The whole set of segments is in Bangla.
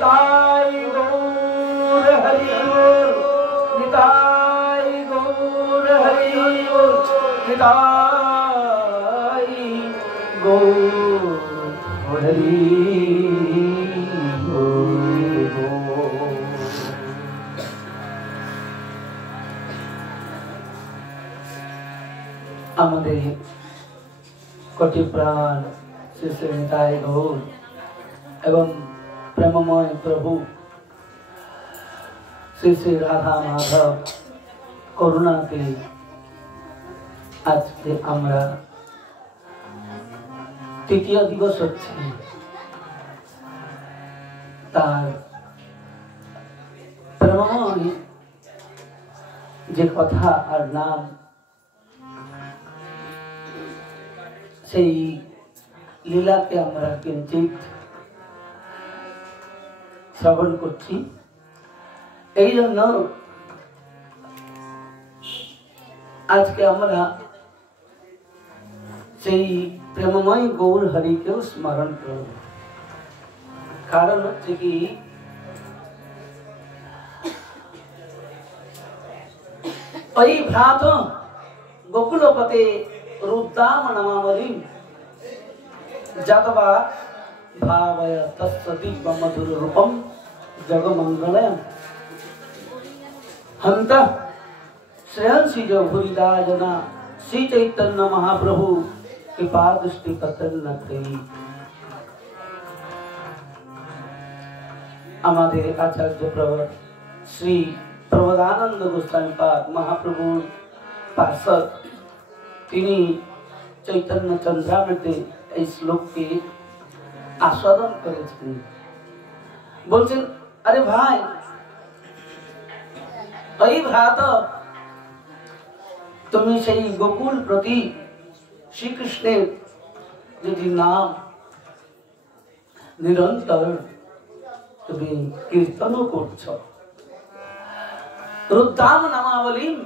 निताय गौर हरि निताय गौर हरि निताय गौर हरि আমাদের কোটি প্রাণ শ্রী শ্রী নিতাই গৌর এবং প্রেমময় প্রভু শ্রী শ্রী রাধা মাধব করুণাতে আজকে আমরা তৃতীয় দিবস হচ্ছে তার প্রেমময় যে কথা আর নাম সেই লীলাকে আমরা কিঞ্চিত শ্রবণ করছি। এই জন্য আজকে আমরা সেই প্রেমময় গৌর হরিকেও স্মরণ করব। কারণ হচ্ছে কি ওই ভ্রাত গোকুলপতে रुद्दाम नमावलिं जतवा भावय तत्सति मधुर रूपम जगमंगलम हंत श्रेयसी जो भूरिदा जना श्री चैतन्य महाप्रभु कृपा दृष्टि पतन न करी আমাদের আচার্য প্রভু শ্রী প্রবোধানন্দ গোস্বামী পাদ महाप्रभु पार्षद তিনি চৈতন্য চন্দ্রামৃতে এই শ্লোককে আস্বাদন করেছেন। বলছেন আরে ভাই ওই ভ্রাত তুমি সেই গোকুল প্রতি শ্রীকৃষ্ণের যদি নাম নিরন্তর তুমি কীর্তন করছ রুদ্দাম নামাবলীম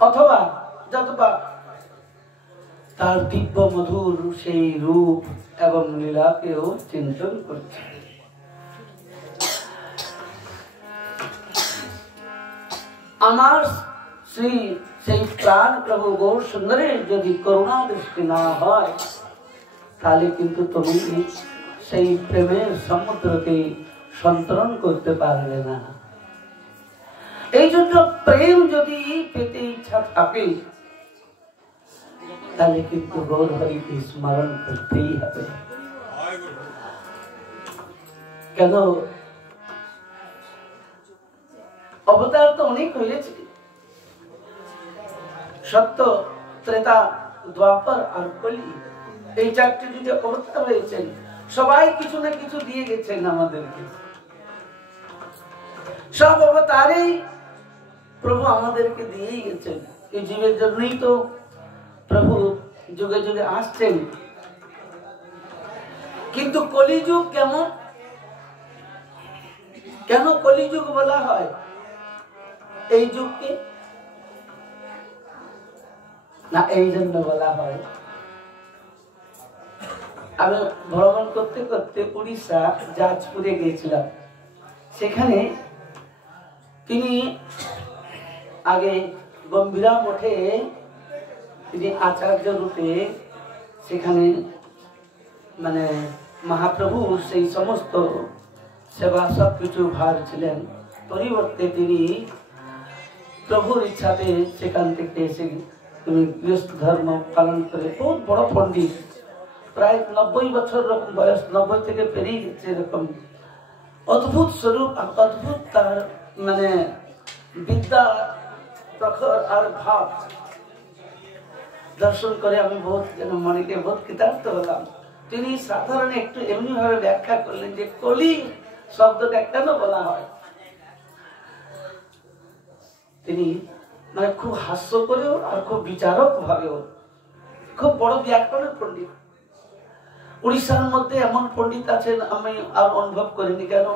অথবা যতবা তার দিব্য মধুর সেই রূপ এবং লীলাকেও চিন্তন করছে। আমার শ্রী সেই প্রাণ প্রভু গৌর সুন্দরের যদি করুণা দৃষ্টি না হয় তাহলে কিন্তু তুমি সেই প্রেমের সমুদ্রকে সন্তরণ করতে পারবে না। এই জন্য প্রেম যদি পেতে ইচ্ছা থাকে তাহলে কিন্তু গৌর হরিকে স্মরণ করতেই হবে। কেন অবতার তো অনেক হয়েছে, সত্য ত্রেতা দ্বাপর আর কলি এই চারটি যুগে অবতার হয়েছেন। সবাই কিছু না কিছু দিয়ে গেছেন আমাদেরকে। সব অবতারেই প্রভু আমাদেরকে দিয়েই গেছেন। এই জীবের জন্যই তো প্রভু যুগে যুগে আসছেন। কিন্তু কলিযুগ কেমন, কেন কলিযুগ বলা হয় এই যুগকে? না এই জন্য বলা হয়, আমি ভ্রমণ করতে করতে উড়িষ্যা জাজপুরে গিয়েছিলাম। সেখানে তিনি আগে গম্ভীরা মঠে তিনি আচার্য রূপে সেখানে মানে মহাপ্রভু সেই সমস্ত সেবা সব কিছু ভার ছিলেন। পরিবর্তে তিনি প্রভুর ইচ্ছাতে সেখান থেকে এসে তিনি গৃহস্থ ধর্ম পালন করে বহুত বড় পণ্ডিত, প্রায় 90 বছর রকম বয়স, 90 থেকে পেরিয়ে গেছে। এরকম অদ্ভুত স্বরূপ, অদ্ভুত তার মানে বিদ্যা প্রখর আর ভাব দর্শন করে আমি বহুত মনেকে বহুত কৃতার্থ হলাম। তিনি সাধারণ একটু এমনি ভাবে ব্যাখ্যা করলেন যে কলি শব্দটা কেন বলা হয়। তিনি মানে খুব হাস্য করেও আর খুব বিচারক ভাবেও খুব বড় ব্যাকরণের পণ্ডিত। উড়িষ্যার মধ্যে এমন পণ্ডিত আছেন আমি আর অনুভব করিনি। কেন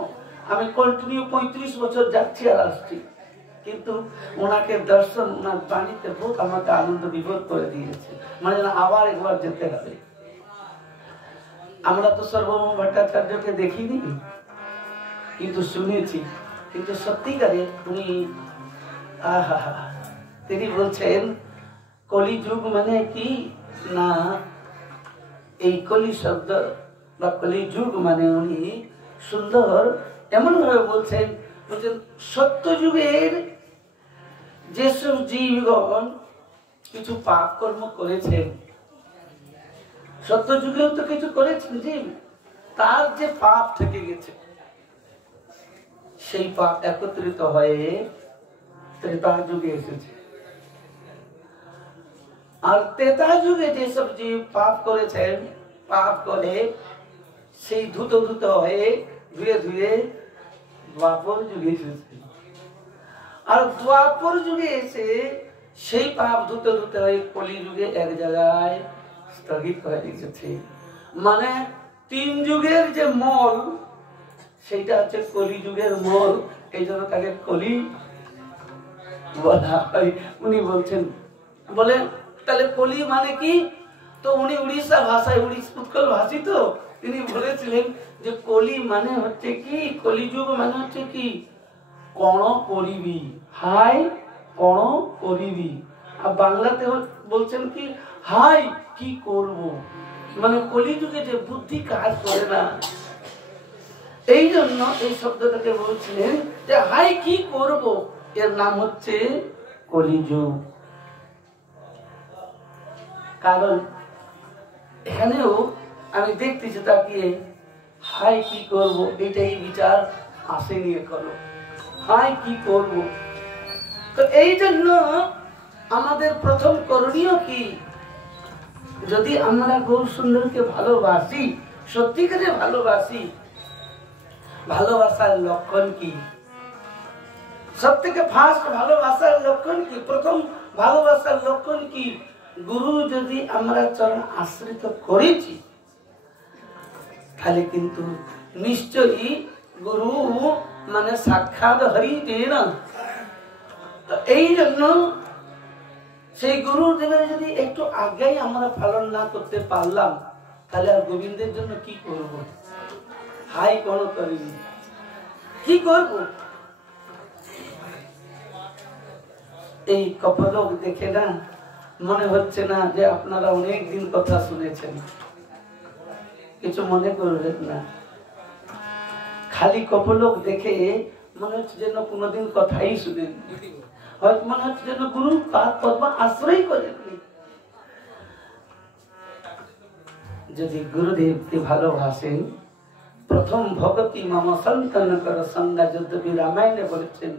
আমি কন্টিনিউ 35 বছর যাচ্ছি আর আসছি, কিন্তু ওনাকে দর্শন ওনার বাণীতে বহুত আমাকে আনন্দ বিভোর করে দিয়েছে। মানে আবার একবার যেতে হবে। আমরা তো সর্বভৌম ভট্টাচার্যকে দেখিনি, কিন্তু শুনেছি। কিন্তু সত্যিকারে উনি তিনি বলছেন কলিযুগ মানে কি না, এই কলি শব্দ বা কলিযুগ মানে উনি সুন্দর এমন ভাবে বলছেন, সত্য যুগের যেসব জীবগণ কিছু পাপ কর্ম করেছেন, সত্য যুগেও তো কিছু করেছেন জীব, তার যে পাপ থেকে গেছে সেই পাপ একত্রিত হয়ে ত্রেতা যুগে এসেছে। আর ত্রেতা যুগে যেসব জীব পাপ করেছেন, পাপ করে সেই ধুত ধুত হয়ে ধুয়ে ধুয়ে দ্বাপর যুগে এসেছে। আর দ্বাপর যুগে এসে সেই পাপ ধুত ধুত হয়ে কলি যুগে এক জায়গায় স্থগিত হয়ে গেছে। মানে 3 যুগের যে মল সেইটা হচ্ছে কলি যুগের মল, এই জন্য তাকে কলি বলা হয়। উনি বলছেন, বলে তাহলে কলি মানে কি? তো উনি উড়িষ্যা ভাষায়, উৎকল ভাষী তো, তিনি বলেছিলেন যে কলি মানে হচ্ছে কি, কলিযুগ মানে হচ্ছে কি, কণ করিবি, হাই কণ করিবি। আর বাংলাতে বলছেন কি, হাই কি করব। মানে কলিযুগে যে বুদ্ধি কাজ করে না, এই জন্য এই শব্দটাকে বলছিলেন যে হাই কি করব, এর নাম হচ্ছে কলিযুগ। কারণ এখানেও আমি দেখতেছি তাকিয়ে, হাই কি করব এটাই বিচার আসেনি এখনো, হাই কি করব। তো এই জন্য আমাদের প্রথম করণীয় কি, যদি আমরা গৌর সুন্দরকে ভালোবাসি, সত্যিকারে ভালোবাসি, ভালোবাসার লক্ষণ কি? সব থেকে ফার্স্ট ভালোবাসার লক্ষণ কি? প্রথম ভালোবাসার লক্ষণ কি? গুরু যদি আমরা চরণ আশ্রিত করেছি, তাহলে কিন্তু নিশ্চয়ই গুরু মানে সাক্ষাৎ হরি না। এই জন্য সেই গুরুদেবের যদি একটু আগেই আমরা পালন না করতে পারলাম, তাহলে আর গোবিন্দের জন্য কি করব? হাই কোন করিনি, কি করব? এই কপলোক দেখে না মনে হচ্ছে না যে আপনারা অনেক দিন কথা শুনেছেন, কিছু মনে করবেন না। খালি কপলোক দেখে মনে হচ্ছে যেন কোনোদিন কথাই শুনেন, হয়তো মনে হচ্ছে যেন গুরু পাদ পদ্ম আশ্রয় করেননি। যদি গুরুদেবকে ভালোবাসেন, প্রথম ভক্তি মম সন্তন কর সঙ্গা, যদ্যপি রামায়ণে বলেছেন,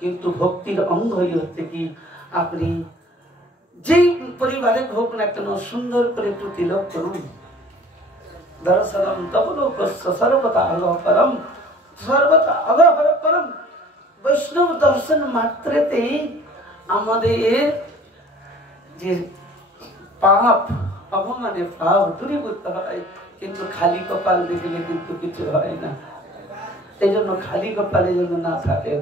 কিন্তু ভক্তির অঙ্গই হচ্ছে কি, আপনি যেই পরিবারে হোক না কেন সুন্দর করে একটু তিলক করুন। দর্শনম তবলোকস্য সর্বতা অগহরম, সর্বতা অগহরম। বৈষ্ণব দর্শন মাত্রতেই আমাদের যে পাপ, অপমানে পাপ দূরীভূত হয়। কিন্তু খালি কপাল দেখলে কিন্তু কিছু হয় না। এই জন্য খালি কপালে যেন না থাকেন,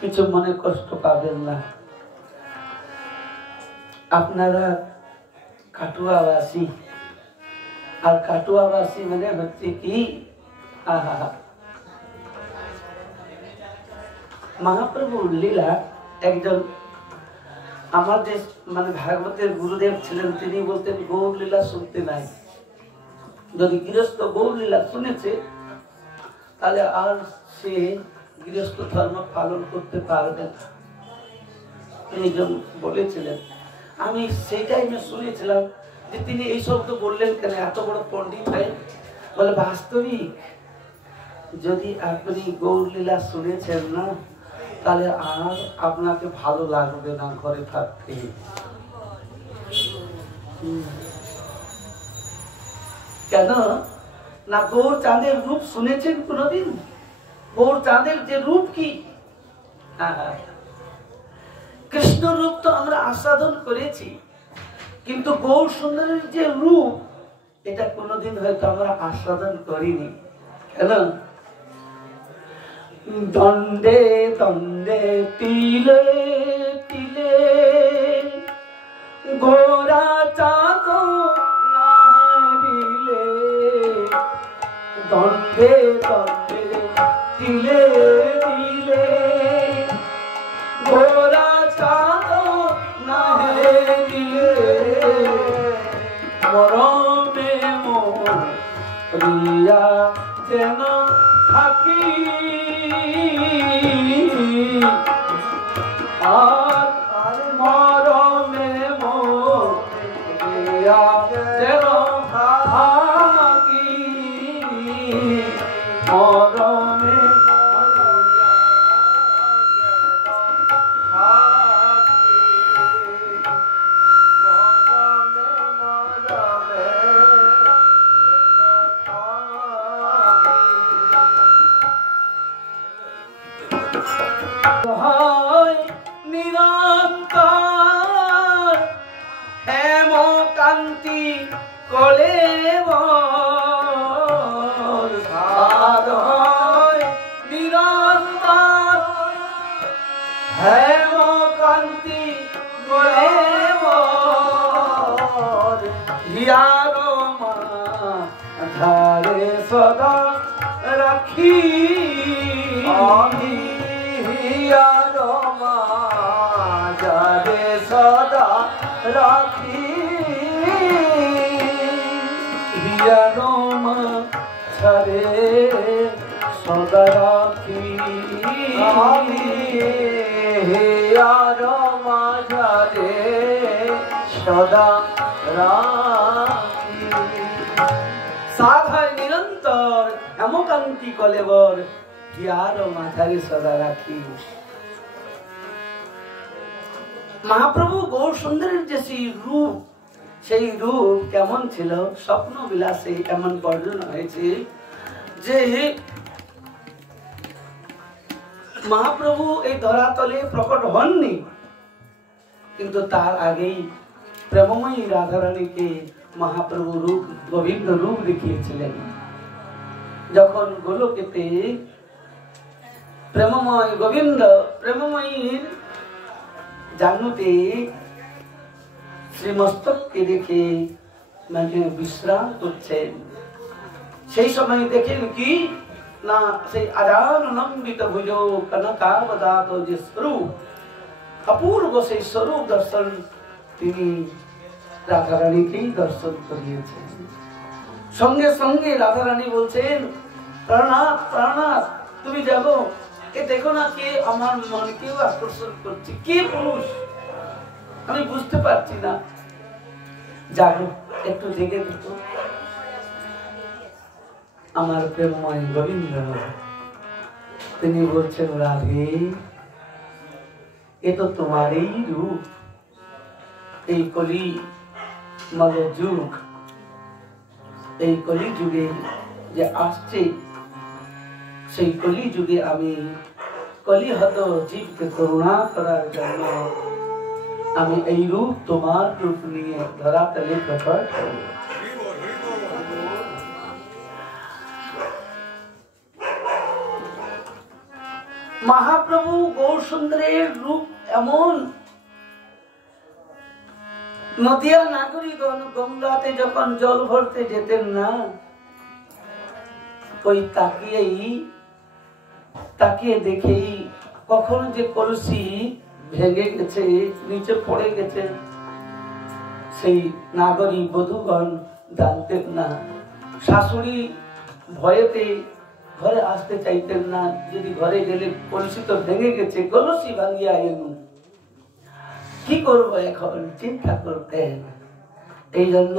কিছু মনে কষ্ট পাবেন না। আপনারা কাটুয়াবাসী, আর কাটুয়াবাসী মানে হচ্ছে কি, মহাপ্রভুর লীলা। একজন আমার যে মানে ভাগবতের গুরুদেব ছিলেন, তিনি বলতেন গৌর লীলা শুনতে নাই। যদি গৃহস্থ গৌর লীলা শুনেছে, তাহলে আর সে গৃহস্থ ধর্ম পালন করতে পারবে না, তিনি বলেছিলেন। আমি সেই টাইমে শুনেছিলাম যে তিনি এই শব্দ বললেন কেন, এত বড় পণ্ডিত হয়। বলে বাস্তবিক যদি আপনি গৌর লীলা শুনেছেন না, তাহলে আর আপনাকে ভালো লাগবে না ঘরে থাকতে। কেন না, গৌর চাঁদের রূপ শুনেছেন কোনদিন? গৌর চাঁদের যে রূপ কি, কৃষ্ণ রূপ তো আমরা আস্বাদন করেছি, কিন্তু গৌর সুন্দরের যে রূপ, এটা কোনদিন হয়তো আমরা আস্বাদন করিনি। কেন? দণ্ডে দণ্ডে তিলে তিলে গোরা চাঁদ নারিলে দণ্ডে দণ্ডে তিলে তিলে গোরা চাঁদ নাহে দিলে মরমে মরিয়া যেন থাকি আর মরমে মরিয়া যেন থাকি মরমে নিরন্তর হেমকান্তি কলেবর নিরন্তর হেমকান্তি কলেবর হিয়ার মাঝারে সদা রাখি হিয়ার মাঝারে সদা রাখি হিয়ার মাঝারে সদা রাখি হিয়ার মাঝারে সদা রাখি সাধায় নিরন্তর হেমকান্তি কলেবর হিয়ার মাঝারে সদা রাখি। মহাপ্রভু গৌর সুন্দরের যে সেই রূপ কেমন ছিল, স্বপ্ন বিলাসে এমন বর্ণন হয়েছে যে মহাপ্রভু এই ধরাতলে প্রকট হননি, কিন্তু তার আগেই প্রেমময়ী রাধারানীকে মহাপ্রভু রূপ গোবিন্দ রূপ দেখিয়েছিলেন। যখন গোলকেতে প্রেমময় গোবিন্দ প্রেমময়ীর জানুতে শ্রীমস্তককে দেখে মানে বিশ্রাম করছেন, সেই সময় দেখেন কি না সেই আজানুলম্বিত ভুজ কনকাবদাত যে স্বরূপ, অপূর্ব সেই স্বরূপ দর্শন তিনি রাধারানীকেই দর্শন করিয়েছেন। সঙ্গে সঙ্গে রাধারানী বলছেন, প্রাণনাথ প্রাণনাথ তুমি যাবো, এ দেখো না কে আমার মনকেও আকর্ষণ করছে, কে পুরুষ আমি বুঝতে পারছি না, জাগো একটু জেগে দেখো। আমার প্রেমময় গোবিন্দ তিনি বলছেন, রাধে এ তো তোমারই রূপ, এই কলি মগ যুগ, এই কলি যুগে যে আসছে, সেই কলি যুগে আমি কলিহত জীবকে করুণা করার জন্য আমি এই রূপ তোমার রূপ নিয়ে ধরাতলে প্রকট হই। মহাপ্রভু গৌর সুন্দরের রূপ এমন, নদিয়া নাগরিকগণ গঙ্গাতে যখন জল ভরতে যেতেন না, ওই তাকিয়ে দেখেই কখন যে কলসি ভেঙে গেছে, নিচে পড়ে গেছে, সেই নাগরিক বধূগণ জানতেন না। শাশুড়ি ভয়েতে ঘরে আসতে চাইতেন না, যদি ঘরে গেলে কলসি তো ভেঙে গেছে, কলসি ভাঙিয়া এনু, কি করবো এখন চিন্তা করতেন। এই জন্য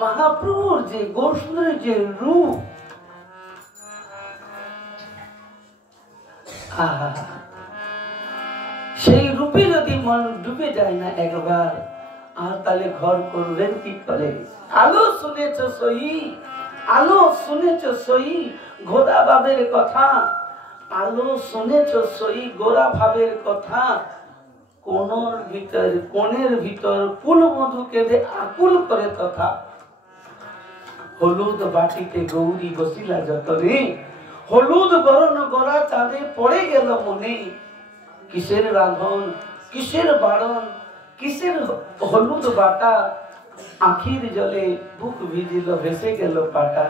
মহাপ্রভুর যে গৌর সুন্দরের যে রূপ, সেই রূপে যদি মন ডুবে যায় না একবার, আর তাহলে ঘর করবেন কি করে। আলো শুনেছ সহি, আলো শুনেছ সহি ঘোড়া ভাবের কথা, আলো শুনেছ সহি গোরা ভাবের কথা, কোণের ভিতর কুল মধু কেঁদে আকুল করে তথা, হলুদ বাটিতে গৌরী বসিলা যতনে, হলুদ বরণ গোরা চাঁদে পড়ে গেল মনে, কিসের রাঁধন কিসের বাড়ন কিসের হলুদ বাটা, আখির জলে বুক ভিজিল ভেসে গেল পাটা,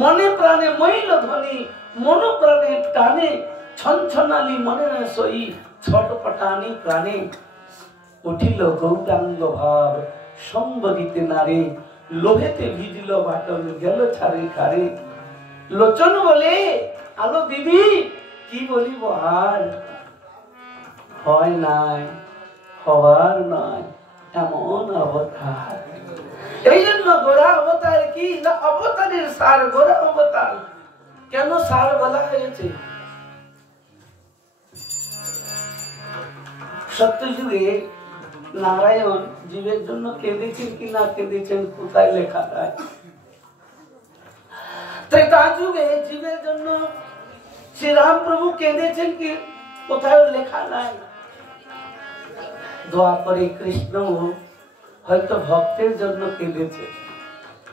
মনে প্রাণে মইল ধ্বনি, মন প্রাণে টানে, ছনছনালি মনে সই, ছটপটানি প্রাণে। উঠিল গৌরাঙ্গ ভাব, সঙ্গ দিতে নারে, লোহেতে ভিজিল বাটন, গেল ছাড়ে খারে। লোচন বলে, আলো দিদি কি বলিব আর, হয় নাই হবার নয় এমন অবতার। এই জন্য গোড়া অবতার কি না, অবতারের সার গোড়া অবতার। কেন সার বলা হয়েছে? সত্যযুগে নারায়ণ জীবের জন্য কেঁদেছেন কি না কেঁদেছেন কোথায় লেখা যায়? ত্রেতা যুগে জীবের জন্য শ্রীরাম প্রভু কেঁদেছেন কি কোথায় লেখা নাই। দোয়া করে কৃষ্ণ হয়তো ভক্তের জন্য কেঁদেছে,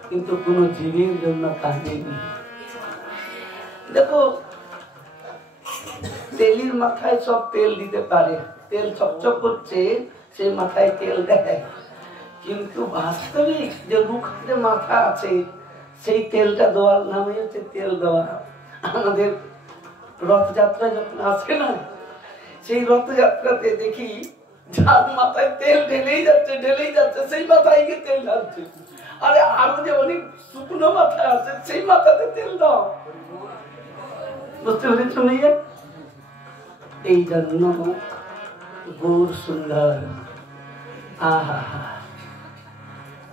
কিন্তু কোন জীবের জন্য কাঁদেনি। দেখো, তেলির মাথায় সব তেল দিতে পারে, তেল চকচক করছে সেই মাথায় তেল দেয়, কিন্তু বাস্তবিক যে রুখাতে মাথা আছে সেই তেলটা দেওয়ার নামে হচ্ছে তেল দেওয়া। আমাদের রথযাত্রা যখন আসে না, সেই রথযাত্রাতে দেখি যার মাথায় তেল ঢেলেই যাচ্ছে সেই মাথায় গিয়ে তেল ঢালছে। আরে আরো যে অনেক শুকনো মাথা আছে সেই মাথাতে তেল দাও। বুঝতে পেরেছ? এই জন্য গৌর সুন্দর, আহা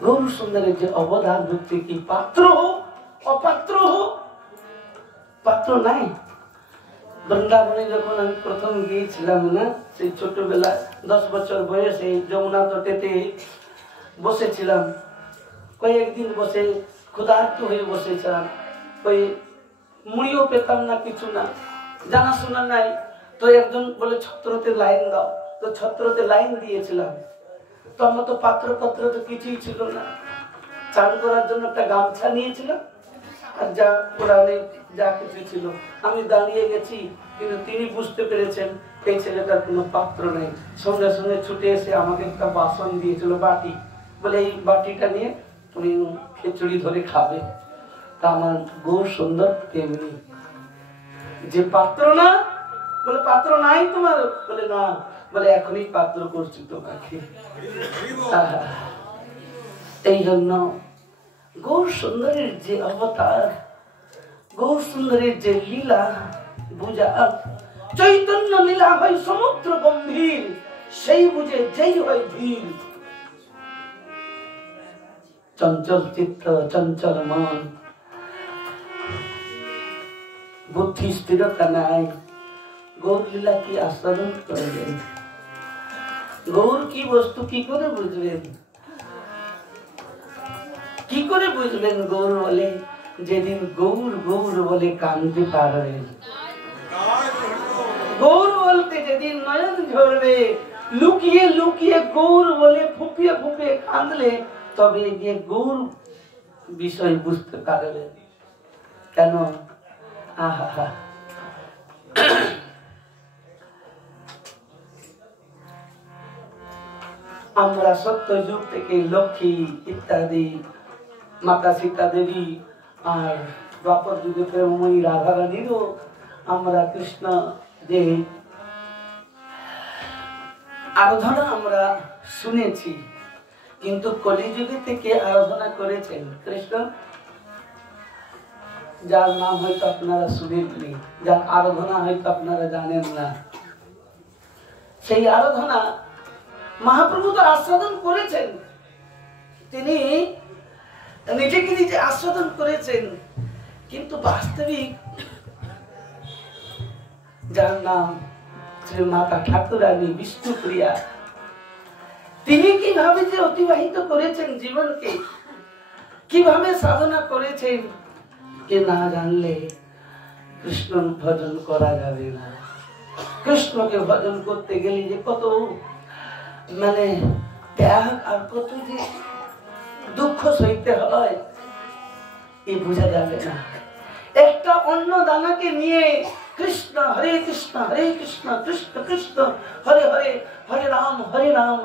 গৌর সুন্দরের যে অবদান হচ্ছে কি, পাত্র হোক অপাত্র হোক, পাত্র নাই। বৃন্দাবনে যখন আমি প্রথম গিয়েছিলাম না, সেই ছোটবেলা 10 বছর বয়সে যমুনা তটেতে বসেছিলাম, কয়েকদিন বসে ক্ষুধার্ত হয়ে বসেছিলাম। ওই মুড়িও পেতাম না, কিছু না, জানাশোনা নাই। তো একজন বলে ছত্রতে লাইন দাও, তো ছত্রতে লাইন দিয়েছিলাম। তো আমার তো পাত্র পত্র তো কিছুই ছিল না। চান করার জন্য একটা গামছা নিয়েছিলাম, আর যা কোরআনে যা কিছু ছিল। আমি দাঁড়িয়ে গেছি, কিন্তু তিনি বুঝতে পেরেছেন এই ছেলেটার কোনো পাত্র নেই। সঙ্গে সঙ্গে ছুটে এসে আমাকে একটা বাসন দিয়েছিল, বাটি, বলে এই বাটিটা নিয়ে তুমি খিচুড়ি ধরে খাবে। তা আমার গৌর সুন্দর তেমনি, যে পাত্র না, বলে পাত্র নাই তোমার, বলে না, বলে এখনই পাত্র করছি তোমাকে। এই জন্য গৌর সুন্দরের যে অবতার, গৌর সুন্দরের যে লীলা বুঝা, চৈতন্য লীলা হয় সমুদ্র গম্ভীর, সেই বুঝে যেই হয় ধীর। চঞ্চল চিত্ত চঞ্চল মন, বুদ্ধি স্থিরতা নাই, গৌর লীলা কি আস্বাদন করবেন? গৌর কি বস্তু কি করে বুঝবেন? কি করে বুঝবেন গৌর বলে? যেদিন গৌর গৌর বলে কাঁদতে পারবেন, গৌর বলতে যেদিন নয়ন ঝরবে, লুকিয়ে লুকিয়ে গৌর বলে ফুপিয়ে ফুপিয়ে কাঁদলে তবে গিয়ে গৌর বিষয় বুঝতে পারবে। কেন? আহা, আমরা সত্য যুগ থেকে লক্ষ্মী ইত্যাদি, মাতা সীতা দেবী, আর দ্বাপর যুগে প্রেমময়ী রাধা রানীরও আমরা কৃষ্ণ যে আরাধনা আমরা শুনেছি, কিন্তু কলিযুগে থেকে আরাধনা করেছেন কৃষ্ণ, যার নাম হয়তো আপনারা শুনেননি, যার আরাধনা হয়তো আপনারা জানেন না। সেই আরাধনা মহাপ্রভু তো আস্বাদন করেছেন, তিনি নিজেকে নিজে আস্বাদন করেছেন, কিন্তু বাস্তবিক যার নাম শ্রী মাতা ঠাকুরানী বিষ্ণুপ্রিয়া, তিনি কিভাবে যে অতিবাহিত করেছেন জীবনকে, কিভাবে সাধনা করেছেন, কে না জানলে কৃষ্ণ ভজন করা যাবে না। কৃষ্ণকে ভজন করতে গেলে যে কত মানে ত্যাগ আর কত যে দুঃখ সইতে হয় এই বোঝা যাবে না। একটা অন্য দানাকে নিয়ে কৃষ্ণ হরে কৃষ্ণ কৃষ্ণ কৃষ্ণ হরে হরে, হরে রাম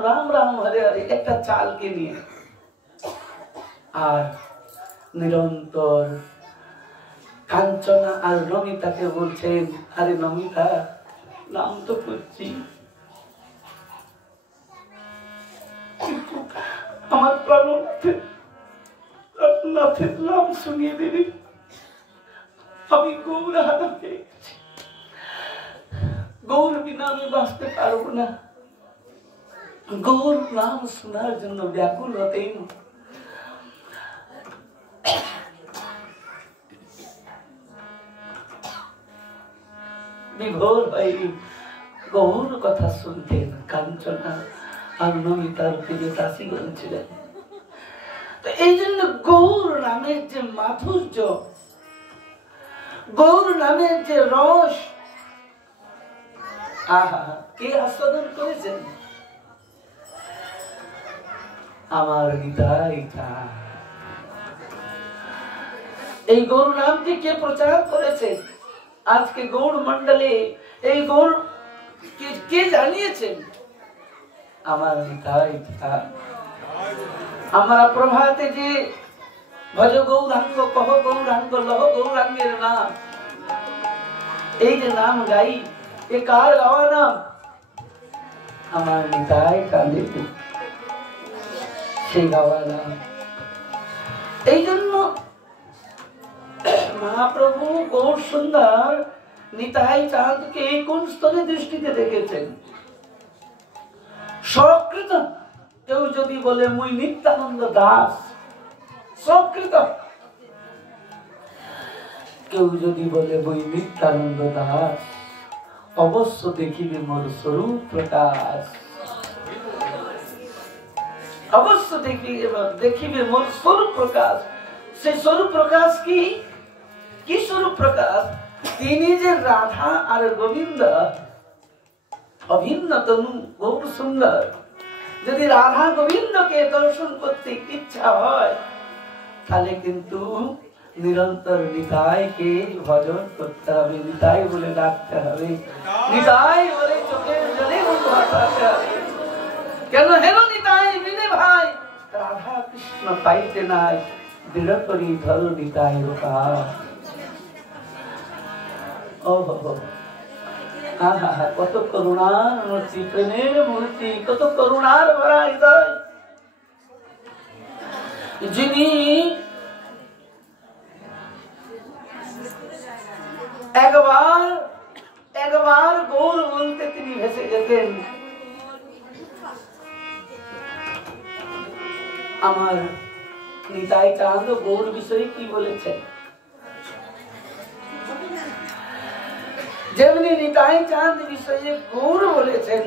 রাম রাম হরে হরে, একটা চালকে নিয়ে আর নিরন্তর কাঞ্চনা আর নমিতাকে বলছেন, আরে নমিতা, নাম তো করছি, আমার প্রাণনাথের নাম শুনিয়ে দিবি, আমি গৌর হারা পেয়ে গেছি, গৌর বিনা আমি বাঁচতে পারবো না। গৌর নাম শোনার জন্য ব্যাকুল হতেন। বিভোর হয়ে গৌর কথা শুনতেন। কাঞ্চনা আর নমিতার দিকে দাসীগণ ছিলেন। তো এই জন্য গৌর নামের যে মাধুর্য, গৌর নামের যে রস, আহা, কে আস্বাদন করেছেন? আমার নিতাই চাঁদ। এই গৌর নামটি কে প্রচার করেছে? আজকে গৌর মন্ডলে এই গৌর কে জানিয়েছেন? আমার নিতাই চাঁদ। আমরা প্রভাতে যে ভজ গৌরাঙ্গ, কহ গৌরাঙ্গ, লহ গৌরাঙ্গের নাম, এই যে নাম গাই, এ কার গাওয়া নাম? আমার নিতাই চাঁদের সেই গাওয়া নাম। এই জন্য মহাপ্রভু গৌর সুন্দর নিতাই চাঁদকে কোন স্তরে দৃষ্টিতে দেখেছেন? সকৃত। কেউ যদি বলে মুই নিত্যানন্দ দাস, সকৃত। কেউ যদি বলে মুই নিত্যানন্দ দাস, অবশ্য দেখিবে মোর স্বরূপ প্রকাশ। অবশ্য দেখিবে মোর স্বরূপ প্রকাশ। সেই স্বরূপ প্রকাশ কি? কি স্বরূপ প্রকাশ? তিনি যে রাধা আর গোবিন্দ অভিন্ন তনু গৌর সুন্দর। যদি রাধা গোবিন্দকে দর্শন করতে ইচ্ছা হয়, তাহলে কিন্তু নিরন্তর নিতাইকে ভজন করতে হবে, নিতাই বলে ডাকতে হবে, নিতাই বলে চোখের জলে ভাসাতে হবে। কেন হেন নিতাই বিনে ভাই রাধা কৃষ্ণ পাইতে নাই, দৃঢ় করি ধরো নিতাই রূপা। কত করুণার মূর্তি, প্রেমের মূর্তি, কত করুণার ভরা হৃদয়। যিনি একবার গৌর বলতে তিনি ভেসে যেতেন। আমার নিতাই চাঁদ গৌর বিষয়ে কি বলেছেন? যেমনি নিতাই চাঁদ বিষয়ে গৌর বলেছেন,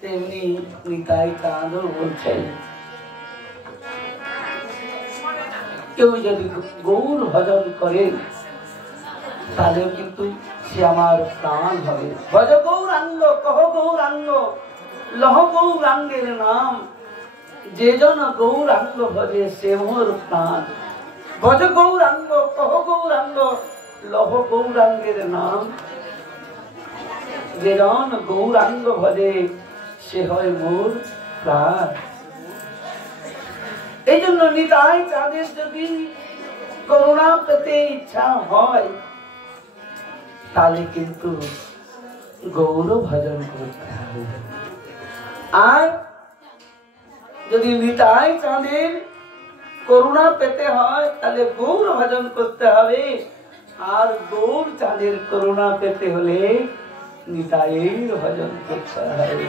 তেমনি নিতাই চাঁদ বলছেন, কেউ যদি গৌর ভজন করে তাহলে কিন্তু সে আমার প্রাণ হবে। ভজ গৌরাঙ্গ, কহ গৌরাঙ্গ, লহ গৌরাঙ্গের নাম, যে জন গৌরাঙ্গ ভজে সে মোর প্রাণ। ভজ গৌরাঙ্গ, কহ গৌরাঙ্গ, লহ গৌরাঙ্গের নাম, যে জন গৌরাঙ্গ ভজে সে হয় মোর প্রাণ। এই জন্য নিতাই চাঁদের যদি করুণা পেতে ইচ্ছা হয়, তাহলে কিন্তু গৌর ভজন করতে হবে। আর যদি নিতাই চাঁদের করুণা পেতে হয়, তাহলে গৌর ভজন করতে হবে। আর গৌর চাঁদের করুণা পেতে হলে নিতাইয়ের ভজন করতে হবে।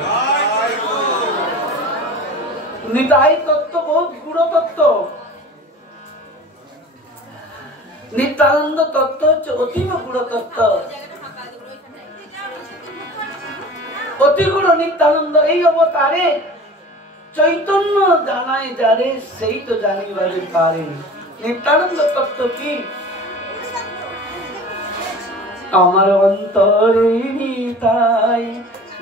নিতাই তত্ত্ব বহুত গূঢ় তত্ত্ব। নিত্যানন্দ তত্ত্ব হচ্ছে অতীব গূঢ় তত্ত্ব, অতি গূঢ় নিত্যানন্দ। এই অবতারে চৈতন্য জানায় যারে, সেই তো জানিবারে পারে। নিত্যানন্দ তত্ত্ব কি? আমার অন্তরে নিতাই,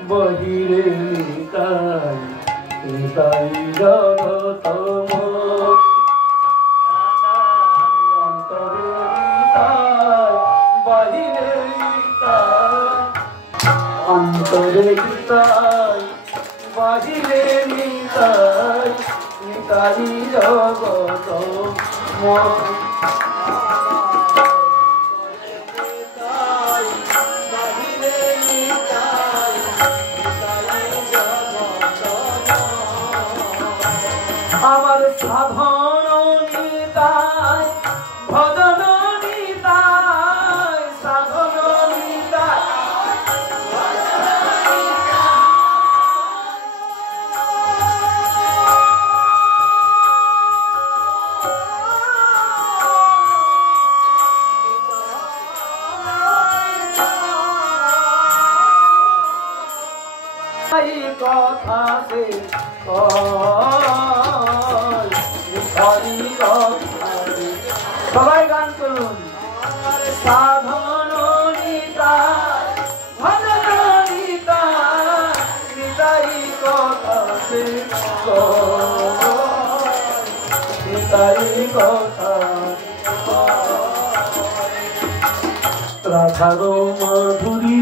বহিরে নিতাই, নিতাই জগত অন্তরে নিতাই, বাহিরে নিতাই, অন্তরে নিতাই, বাহিরে নিতাই, নিতাই জগত নিতাই কথা সে নিতাই কথা সবাই গান করুন সাধন নিতাই ভজন নিতাই নিতাই কথা সে নিতাই কথা রাধার মাধুরী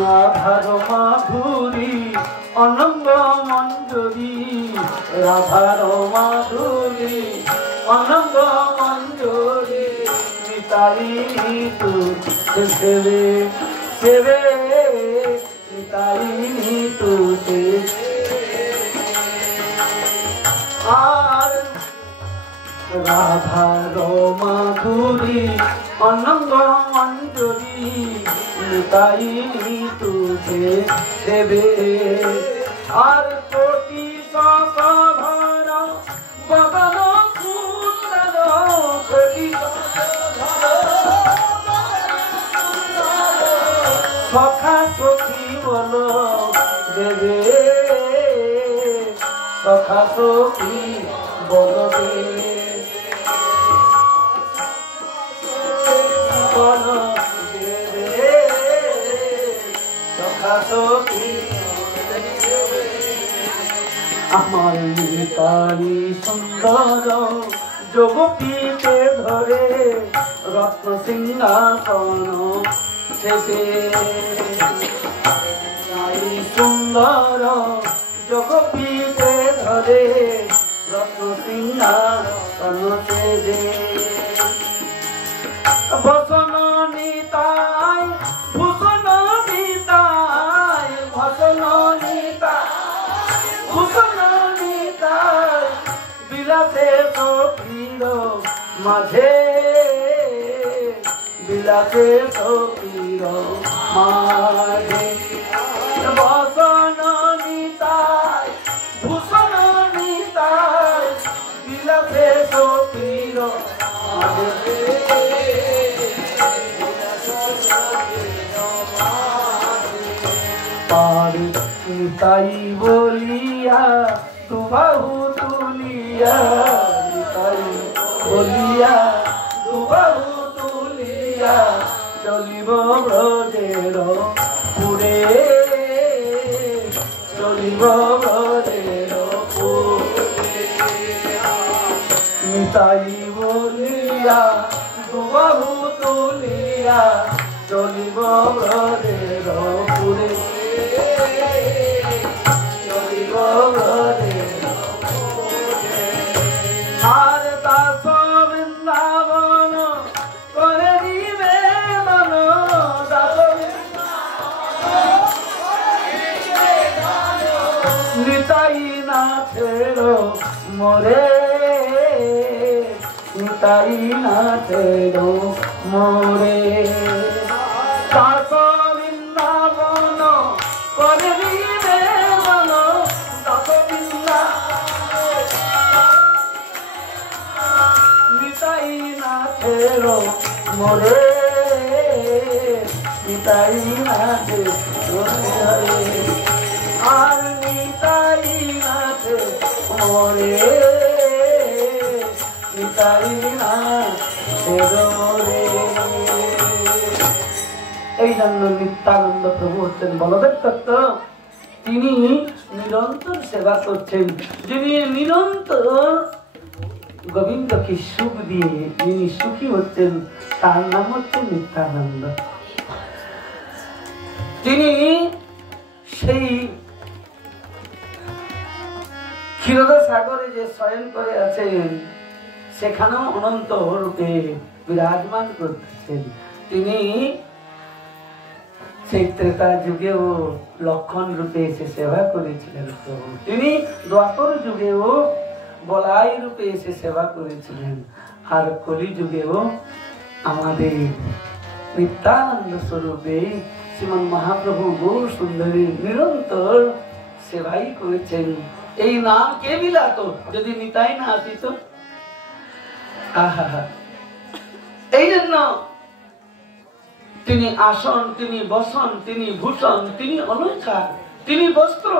রাধার মাধুরী অনঙ্গ মঞ্জুরি রাধার মাধুরী অনঙ্গ মঞ্জুরি নিতাই তু সেবে সেবে নিতাই তু আর রাধার মাধুরী অনঙ্গ মঞ্জুরি নিতাই তুঝে দেবে আর কোটি সকাভার গগন সুন্দর কোটি সখা সখী বল দেবে সখা সখী বলবে আমার নিতাই সুন্দর যোগপীঠে ধরে রত্ন সিংহাসন সেবে সুন্দর যোগপীঠে ধরে রত্ন সিংহাসন সেবে ভূষণ নিতাই ভূষণ নিতাই ভূষণ নিতাই ভূষণ নিতাই বিলাসে সখীর মাঝে বিলাসে সখীর মাঝে ভূষণ নিতাই ভূষণ নিতাই বিলাসে সখীর মাঝে নিতাই বলিয়া তু বাহু তুলিয়া নিতাই বলিয়া তু বাহু তুলিয়া চলিব ব্রজের পুরে চলিব ব্রজের পুরে নিতাই বলিয়া তু বাহু তুলিয়া চলিব ব্রজের পুরে আর দাস বৃন্দাবন করে দিবে মন দাস নিতাই নাথের মোরে নিতাই নাথের মোরে দাস বৃন্দাবন করে দিবে মন দাস বৃন্দা নিতাই নাথের মোরে নিতাই নাথের মোরে আর নিতাই নাথের মোরে নিতাই নাথের মোরে। এই জন্য নিত্যানন্দ প্রভু হচ্ছেন বলদেব দত্ত, তিনি নিরন্তর সেবা করছেন। যিনি নিরন্তর গোবিন্দকে সুখ দিয়ে যিনি সুখী হচ্ছেন তার নাম হচ্ছে নিত্যানন্দ। তিনি সেই ক্ষীরোদা সাগরে যে শয়ন করে আছেন সেখানেও অনন্ত রূপে বিরাজমান করতেছেন। তিনি সেই ত্রেতা যুগেও লক্ষণ রূপে এসে সেবা করেছিলেন প্রভু। তিনি দ্বাপর যুগেও বলাই রূপে এসে সেবা করেছিলেন। আর কলি যুগেও আমাদের নিত্যানন্দ স্বরূপে শ্রীমন মহাপ্রভু গৌর সুন্দরী নিরন্তর সেবাই করেছেন। এই নাম কে বিলাত যদি নিতাই না আসিত? এই জন্য তিনি আসন, তিনি বসন, তিনি ভূষণ, তিনি অলঙ্কার, তিনি বস্ত্র,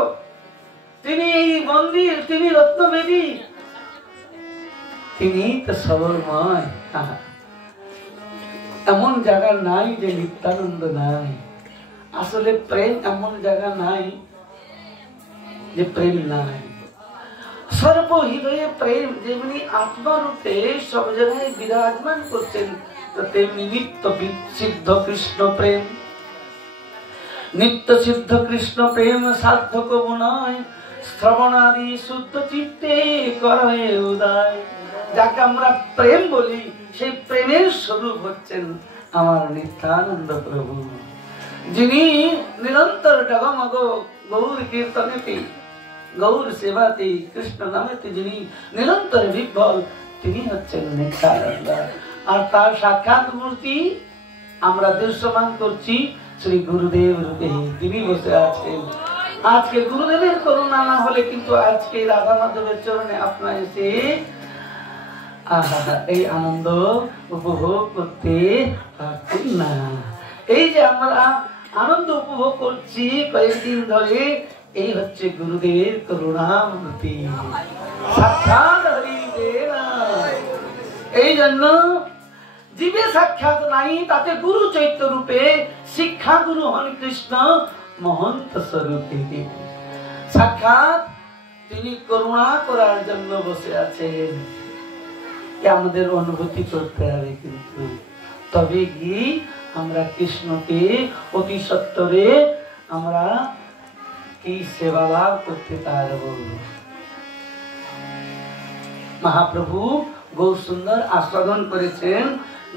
তিনি মন্দির, তিনি রত্নবেদী, তিনি তো সবরময়। এমন জায়গা নাই যে নিত্যানন্দ নাই। আসলে প্রেম এমন জায়গা নাই যে প্রেম নাই। সর্ব হৃদয়ে প্রেম যেমনি আত্মারূপে সব জায়গায় বিরাজমান করছেন, তেমনি নিত্য সিদ্ধ কৃষ্ণ প্রেম, নিত্য সিদ্ধ কৃষ্ণ প্রেম সার্থক নয়, শ্রবণাদি শুদ্ধ চিত্তে করে উদয়। যাকে আমরা প্রেম বলি, সেই প্রেমের স্বরূপ হচ্ছেন আমার নিত্যানন্দ প্রভু, যিনি নিরন্তর ডগমগ গৌর কীর্তনেতে, গৌর সেবাতে, কৃষ্ণ নামেতে যিনি নিরন্তর বিভ্বল, তিনি হচ্ছেন নিত্যানন্দ। আর তার সাক্ষাৎ মূর্তি আমরা দৃশ্যমান করছি শ্রী গুরুদেব রূপে, তিনি বসে আছেন। আজকে গুরুদেবের করুণা না হলে কিন্তু আজকে রাধা মাধবের চরণে আপনার এসে এই আনন্দ উপভোগ করতে পারতেন না। এই যে আমরা আনন্দ উপভোগ করছি কয়েকদিন ধরে, এই হচ্ছে গুরুদেবের করুণা মূর্তি, সাক্ষাৎ হরিদেব। এই জন্য জীবে সাক্ষাৎ নাই, তাতে গুরু চৈত্য রূপে, শিক্ষা গুরু হন কৃষ্ণ মহন্ত স্বরূপে। সাক্ষাৎ তিনি করুণা করার জন্য বসে আছেন, আমাদের অনুভূতি করতে হবে। কিন্তু তবে কি আমরা কৃষ্ণকে অতি সত্তরে আমরা কি সেবা লাভ করতে পারব। মহাপ্রভু গৌর সুন্দর আস্বাদন করেছেন,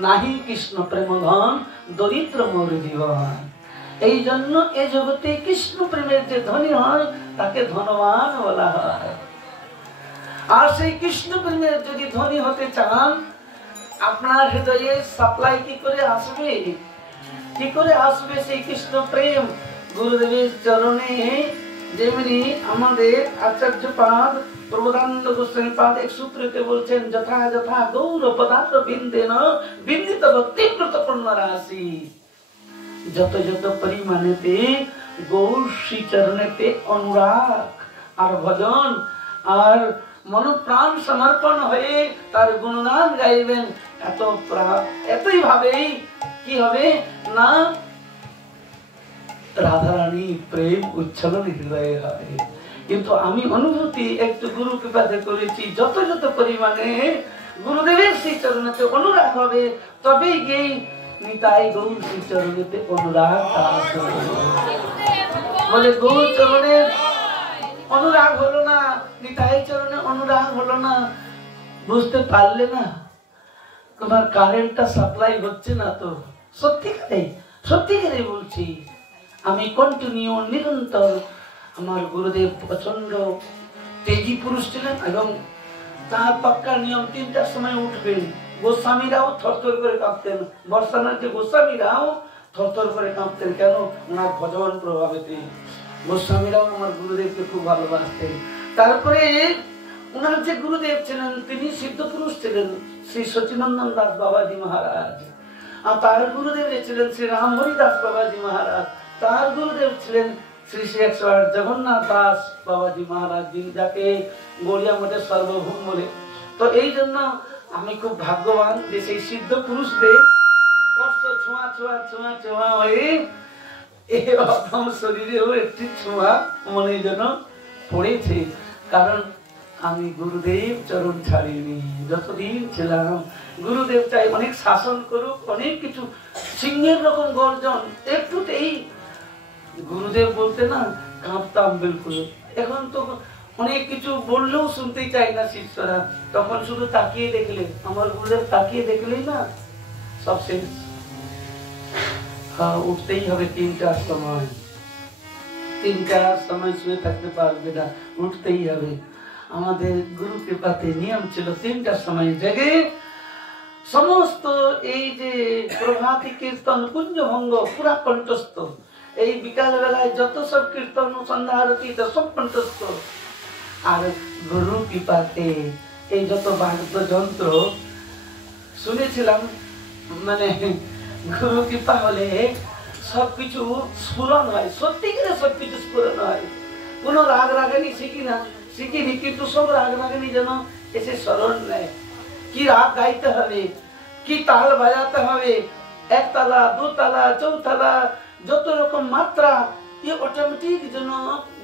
নাহি কৃষ্ণ প্রেমধন দরিদ্র মোর জীবন। এই জন্য এ জগতে কৃষ্ণ প্রেমের যে ধনী হয় তাকে ধনবান বলা হয়। আর সেই কৃষ্ণ প্রেমের যদি ধনী হতে চান, আপনার হৃদয়ে সাপ্লাই কি করে আসবে, কি করে আসবে সেই কৃষ্ণ প্রেম? গুরুদেবের চরণে যেমনি আমাদের আচার্য পাদ প্রবোধানন্দ গোস্বামী পাদ এক সূত্রতে বলছেন, যথা যথা গৌর পদার্থ বিন্দেন বিন্দিত ভক্তিপ্রত পূর্ণ রাশি। যত যত পরিমাণেতে গৌর শ্রী চরণেতে অনুরাগ আর ভজন আর মনোপ্রাণ সমর্পণ হয়ে তার গুণগান গাইবেন, এতই ভাবেই কি হবে না, রাধারানী প্রেম উচ্ছলন হৃদয়ে হবে। কিন্তু আমি অনুভূতি একটু গুরু কৃপাতে করেছি, যত যত পরিমাণে গুরুদেবের শ্রী চরণেতে অনুরাগ হবে, তবেই গিয়ে নিতাই গৌর শ্রী চরণেতে অনুরাগ বলে। গৌর চরণের অনুরাগ হলো না, নিতাই চরণে অনুরাগ হলো না, বুঝতে পারলে না তোমার কারেন্টটা সাপ্লাই হচ্ছে না। তো সত্যিকারে বলছি, আমি কন্টিনিউ নিরন্তর, আমার গুরুদেব প্রচন্ড তেজি পুরুষ ছিলেন এবং তার পাক্কা নিয়ম 3টার সময় উঠবেন। গোস্বামীরাও থরথর করে কাঁপতেন, বর্ষানার যে গোস্বামীরাও থরথর করে কাঁপতেন। কেন? ওনার ভজন প্রভাবেতে। গোস্বামীরাও আমার গুরুদেবকে খুব ভালোবাসতেন। তারপরে ওনার যে গুরুদেব ছিলেন তিনি সিদ্ধ পুরুষ ছিলেন, শ্রী সচিনন্দন দাস বাবাজি মহারাজ। আর তার গুরুদেব ছিলেন শ্রী রামহরি দাস বাবাজি মহারাজ। তার গুরুদেব ছিলেন শ্রী শ্রী 108 জগন্নাথ দাস বাবাজি মহারাজ, যিনি যাকে গড়িয়া মঠের সর্বভূম বলে। তো এই জন্য আমি খুব ভাগ্যবান যে সেই সিদ্ধ পুরুষদের ছোঁয়া ছোঁয়া ছোঁয়া ছোঁয়া হয়ে এই অধম শরীরেও একটি ছোঁয়া মনে যেন পড়েছে। কারণ আমি গুরুদেব চরণ ছাড়িনি, যতদিন ছিলাম গুরুদেব চাই অনেক শাসন করুক, অনেক কিছু সিংহের রকম গর্জন, একটুতেই গুরুদেব বলতে না কাঁপতাম বিলকুল। এখন তো অনেক কিছু বললেও শুনতেই চাই না শিষ্যরা, তখন শুধু তাকিয়ে দেখলে, আমার গুরুদেব তাকিয়ে দেখলেই না সব শেষ। উঠতেই হবে 3টার সময়, 3টার সময় শুয়ে থাকতে পারবে না, উঠতেই হবে। আমাদের গুরু কৃপাতে নিয়ম ছিল 3টার সময় জেগে সমস্ত এই যে প্রভাতী কীর্তন কুঞ্জভঙ্গ পুরা কণ্ঠস্থ, এই বিকাল বেলায় যত সব কীর্তন সন্ধ্যা আরতি সব কণ্ঠস্থ। আর গুরু কৃপাতে এই যত বাদ্যযন্ত্র শুনেছিলাম, মানে গুরু কৃপা হলে সবকিছু স্ফুরণ হয়, সত্যিকারে সবকিছু স্ফুরণ হয়। কোনো রাগ রাগানি শিখিনি, কিন্তু সব রাগ রাগানি যেন এসে স্মরণ নেয়। কি রাগ গাইতে হবে, কি তাল বাজাতে হবে, একতলা, দুতলা, চৌতলা, যত রকম মাত্রা, ये অটোমেটিক যেন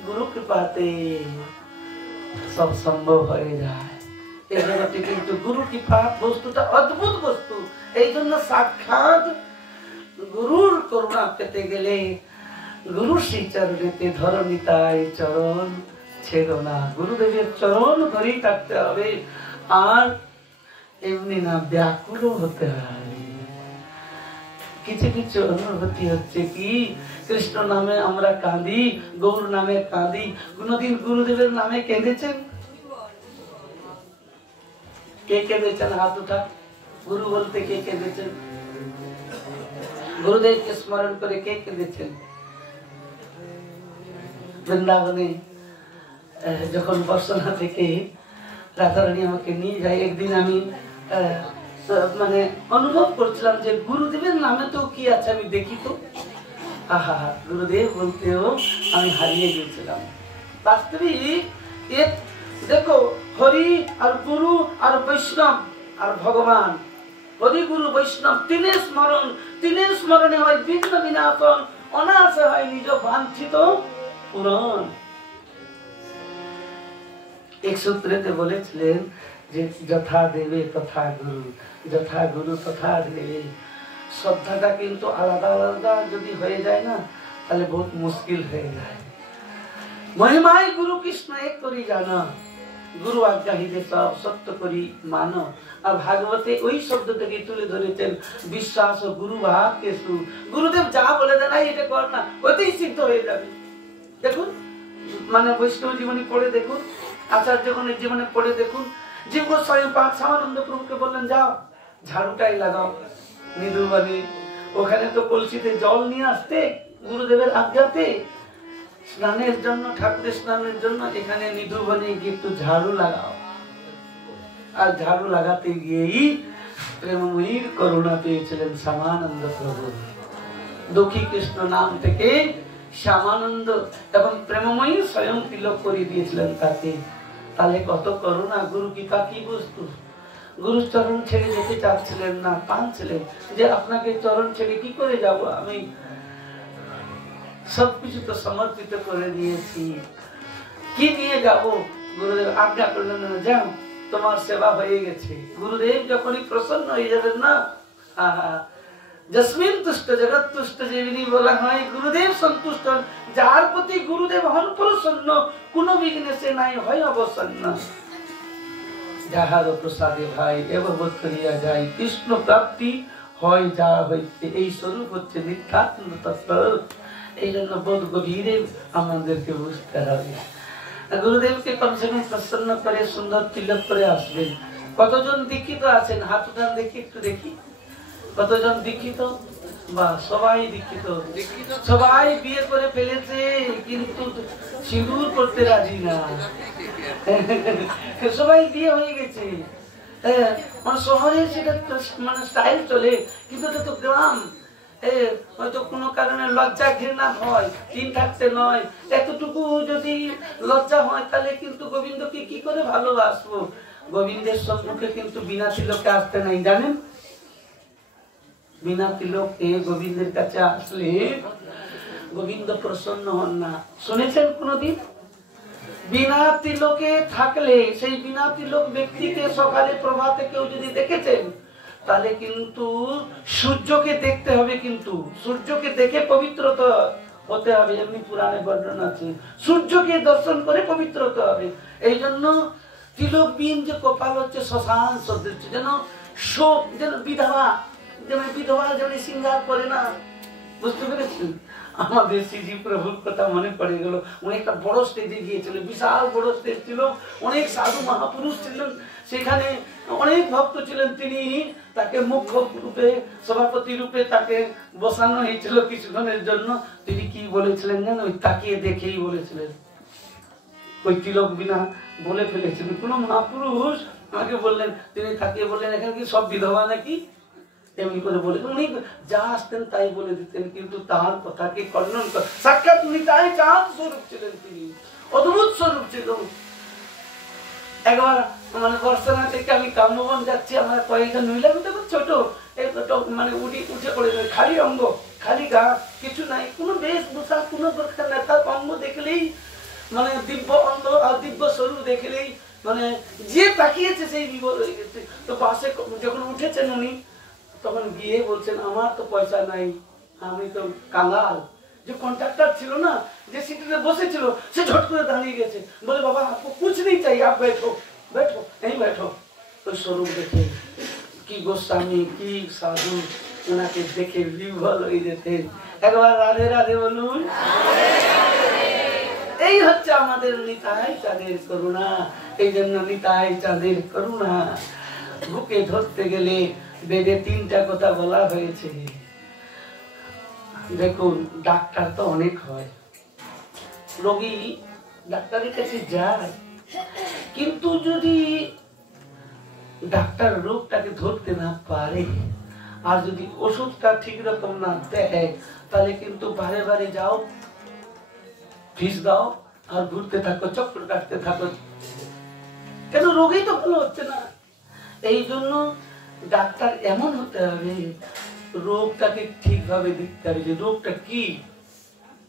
গুরু কৃপাতে সব সম্ভব হয়ে যায়। এই জগতে কিন্তু গুরু কৃপা বস্তুটা অদ্ভুত বস্তু। এই জন্য সাক্ষাৎ গুরুর করুণা পেতে গেলে গুরু শ্রী চরণেতে ধরণিতায় চরণ ছেড়ো না, গুরুদেবের চরণ ধরেই থাকতে হবে। আর এমনি না, ব্যাকুল হতে হয়। কিছু কিছু অনুভূতি হচ্ছে কি, কৃষ্ণ নামে আমরা কাঁদি, গৌর নামে কাঁদি। কোনদিন গুরুদেবের নামে কেঁদেছেন? কে কেঁদেছেন? হাত উঠা। গুরু বলতে কে কেঁদেছেন? গুরুদেবকে স্মরণ করে কে কেঁদেছেন? বৃন্দাবনে যখন বর্ষনা থেকে রাধারানী আমাকে নিয়ে যায়, একদিন আমি মানে অনুভব করছিলাম যে গুরুদেবের নামে তো কি আছে, আমি দেখি তো। আহা, গুরুদেব বলতেও আমি হারিয়ে গিয়েছিলাম। বাস্তবিক দেখো, হরি আর গুরু আর বৈষ্ণব আর ভগবান, হরি গুরু বৈষ্ণব তিনের স্মরণে হয় বিঘ্ন বিনাশন, অনায়াসে হয় নিজ বাঞ্ছিত পূরণ। এক সূত্রেতে বলেছিলেন যে যথা দেবে তথা গুরু, যথা গুরু তথা দেবে। শ্রদ্ধাটা কিন্তু আলাদা আলাদা যদি হয়ে যায় না, তাহলে বহুত মুশকিল হয়ে যায়। মহিমায় গুরু কৃষ্ণ এক করি জানা, গুরু আজ্ঞা হিতে সব সত্য করি মানো। আর ভাগবতে ওই শব্দ থেকে তুলে ধরেছেন বিশ্বাস ও গুরু ভাব কেসু। গুরুদেব যা বলে দেন এটা কর না, ওতেই সিদ্ধ হয়ে যাবে। দেখুন, মানে বৈষ্ণব জীবনী পড়ে দেখুন, আচার্যগণের জীবনে পড়ে দেখুন। জীব গোস্বামী পাক শ্যামানন্দ প্রভুকে বললেন যাও ঝাড়ুটাই লাগাও নিধুবনে। ওখানে তো কলসিতে জল নিয়ে আসতে গুরুদেবের আজ্ঞাতে, স্নানের জন্য, ঠাকুরের স্নানের জন্য এখানে নিধুবনে গিয়ে একটু ঝাড়ু লাগাও। আর ঝাড়ু লাগাতে গিয়েই প্রেমময়ীর করুণা পেয়েছিলেন শ্যামানন্দ প্রভু। দুঃখী কৃষ্ণ নাম থেকে শ্যামানন্দ এবং প্রেমময়ী স্বয়ং তিলক করে দিয়েছিলেন তাকে। তাহলে কত করুণা! গুরু কৃপা কি বস্তু! গুরু চরণ ছেড়ে যেতে চাচ্ছিলেন না, কাঁদছিলেন যে আপনাকে চরণ ছেড়ে কি করে যাব, আমি সবকিছু তো সমর্পিত করে দিয়েছি, কি নিয়ে যাব? গুরুদেব আজ্ঞা করলেন না, যাও তোমার সেবা হয়ে গেছে। গুরুদেব যখনই প্রসন্ন হয়ে যাবেন না, আহা, জসমিন তুষ্ট জগৎ তুষ্ট যেমনি বলা হয়, গুরুদেব সন্তুষ্ট। যার প্রতি গুরুদেব হন প্রসন্ন, কোন বিঘ্নে সে নাই হয় অবসন্ন। যাহার প্রসাদে ভাই এভাবে করিয়া যায়, কৃষ্ণ প্রাপ্তি হয় যা হইতে। এই স্বরূপ হচ্ছে নিত্যাত্ম তত্ত্ব। এই জন্য বোধ গভীরে আমাদেরকে বুঝতে হবে। গুরুদেবকে কমসে কম প্রসন্ন করে সুন্দর তিলক করে আসবেন। কতজন দীক্ষিত আছেন? হাত উঠান দেখি, একটু দেখি কতজন দীক্ষিত। বা সবাই দীক্ষিত, সবাই বিয়ে করে ফেলেছে, কিন্তু সিঁদুর করতে রাজি না। সবাই বিয়ে হয়ে গেছে, মানে শহরে সেটা মানে স্টাইল চলে, কিন্তু এটা তো গ্রাম। হয়তো কোনো কারণে লজ্জা ঘৃণা হয়, তিন থাকতে নয়, এতটুকু যদি লজ্জা হয় তাহলে কিন্তু গোবিন্দকে কি করে ভালোবাসবো? গোবিন্দের সম্মুখে কিন্তু বিনা তিলকে আসতে নাই, জানেন? বিনা তিলকে গোবিন্দের কাছে আসলে গোবিন্দ প্রসন্ন হন না। শুনেছেন কোনদিন? বিনা তিলকে থাকলে সেই বিনা তিলক ব্যক্তিকে সকালে প্রভাতে কেউ যদি দেখেছেন, তাহলে কিন্তু সূর্যকে দেখতে হবে, কিন্তু সূর্যকে দেখে পবিত্র হতে হবে। এমনি পুরাণে বর্ণনা আছে, সূর্যকে দর্শন করে পবিত্র হতে হবে। এই জন্য তিলকবিহীন যে কপাল হচ্ছে শ্মশান সদৃশ, যেন শোক, যেন বিধবা, যেমন বিধবা যেমন সিঙ্গার করে না। বুঝতে পেরেছেন? আমাদের শ্রীজি প্রভুর কথা মনে পড়ে গেল। উনি একটা বড় স্টেজে গিয়েছিল, বিশাল বড় স্টেজ ছিল, অনেক সাধু মহাপুরুষ ছিলেন, সেখানে অনেক ভক্ত ছিলেন। তিনি তাকে মুখ্য রূপে, সভাপতি রূপে তাকে বসানো হয়েছিল কিছুক্ষণের জন্য। তিনি কি বলেছিলেন জানেন? ওই তাকিয়ে দেখেই বলেছিলেন, ওই তিলক বিনা বলে ফেলেছিলেন। কোন মহাপুরুষ আমাকে বললেন, তিনি তাকিয়ে বললেন, এখানে কি সব বিধবা নাকি? এমনি করে বলে উনি যা আসতেন তাই বলে দিতেন, কিন্তু তার কথাকে খণ্ডন করে সাক্ষাৎ উনি তাই চাঁদ স্বরূপ ছিলেন, তিনি অদ্ভুত স্বরূপ ছিল। একবার মানে বর্ষনা থেকে আমি কাম্যবন যাচ্ছি, আমার কয়েকজন মহিলা দেখো ছোট মানে উঠে পড়ে খালি অঙ্গ, খালি গা, কিছু নাই, কোনো বেশভূষা, কোনো দরকার নেই, তার অঙ্গ দেখলেই মানে দিব্য অঙ্গ আর দিব্য স্বরূপ দেখলেই মানে যে তাকিয়েছে সেই বিপদ হয়ে গেছে। তো বাসে যখন উঠেছেন উনি, তখন গিয়ে বলছেন আমার তো পয়সা নাই, আমি তো কাঙ্গাল। যে কন্ট্রাক্টর ছিল না, যে সিটে বসেছিল, সে ঝট করে দাঁড়িয়ে গেছে, বলে বাবা আপको कुछ नहीं चाहिए, आप बैठो बैठो यहीं बैठो। ওই স্বরূপ দেখে কি গোস্বামী কি সাধু, ওনাকে দেখে বিহ্বল হয়ে যেতেন। একবার রাধে রাধে বলুন। এই হচ্ছে আমাদের নিতাই চাঁদের করুণা। এই জন্য নিতাই চাঁদের করুণা বুকে ধরতে গেলে বেদে 3টা কথা বলা হয়েছে। দেখুন ডাক্তার তো অনেক হয়, রোগী ডাক্তারের কাছে যায়, কিন্তু যদি ডাক্তার রোগটাকে ধরতে না পারে আর যদি ওষুধটা ঠিক রকম না দেয়, তাহলে কিন্তু বারে বারে যাও, ফিস দাও আর ঘুরতে থাকো, চক্র কাটতে থাকো, কেন রোগী তো ভালো হচ্ছে না। এই জন্য ডাক্তার এমন হতে হবে, রোগটাকে ঠিকভাবে দেখতে হবে যে রোগটা কি।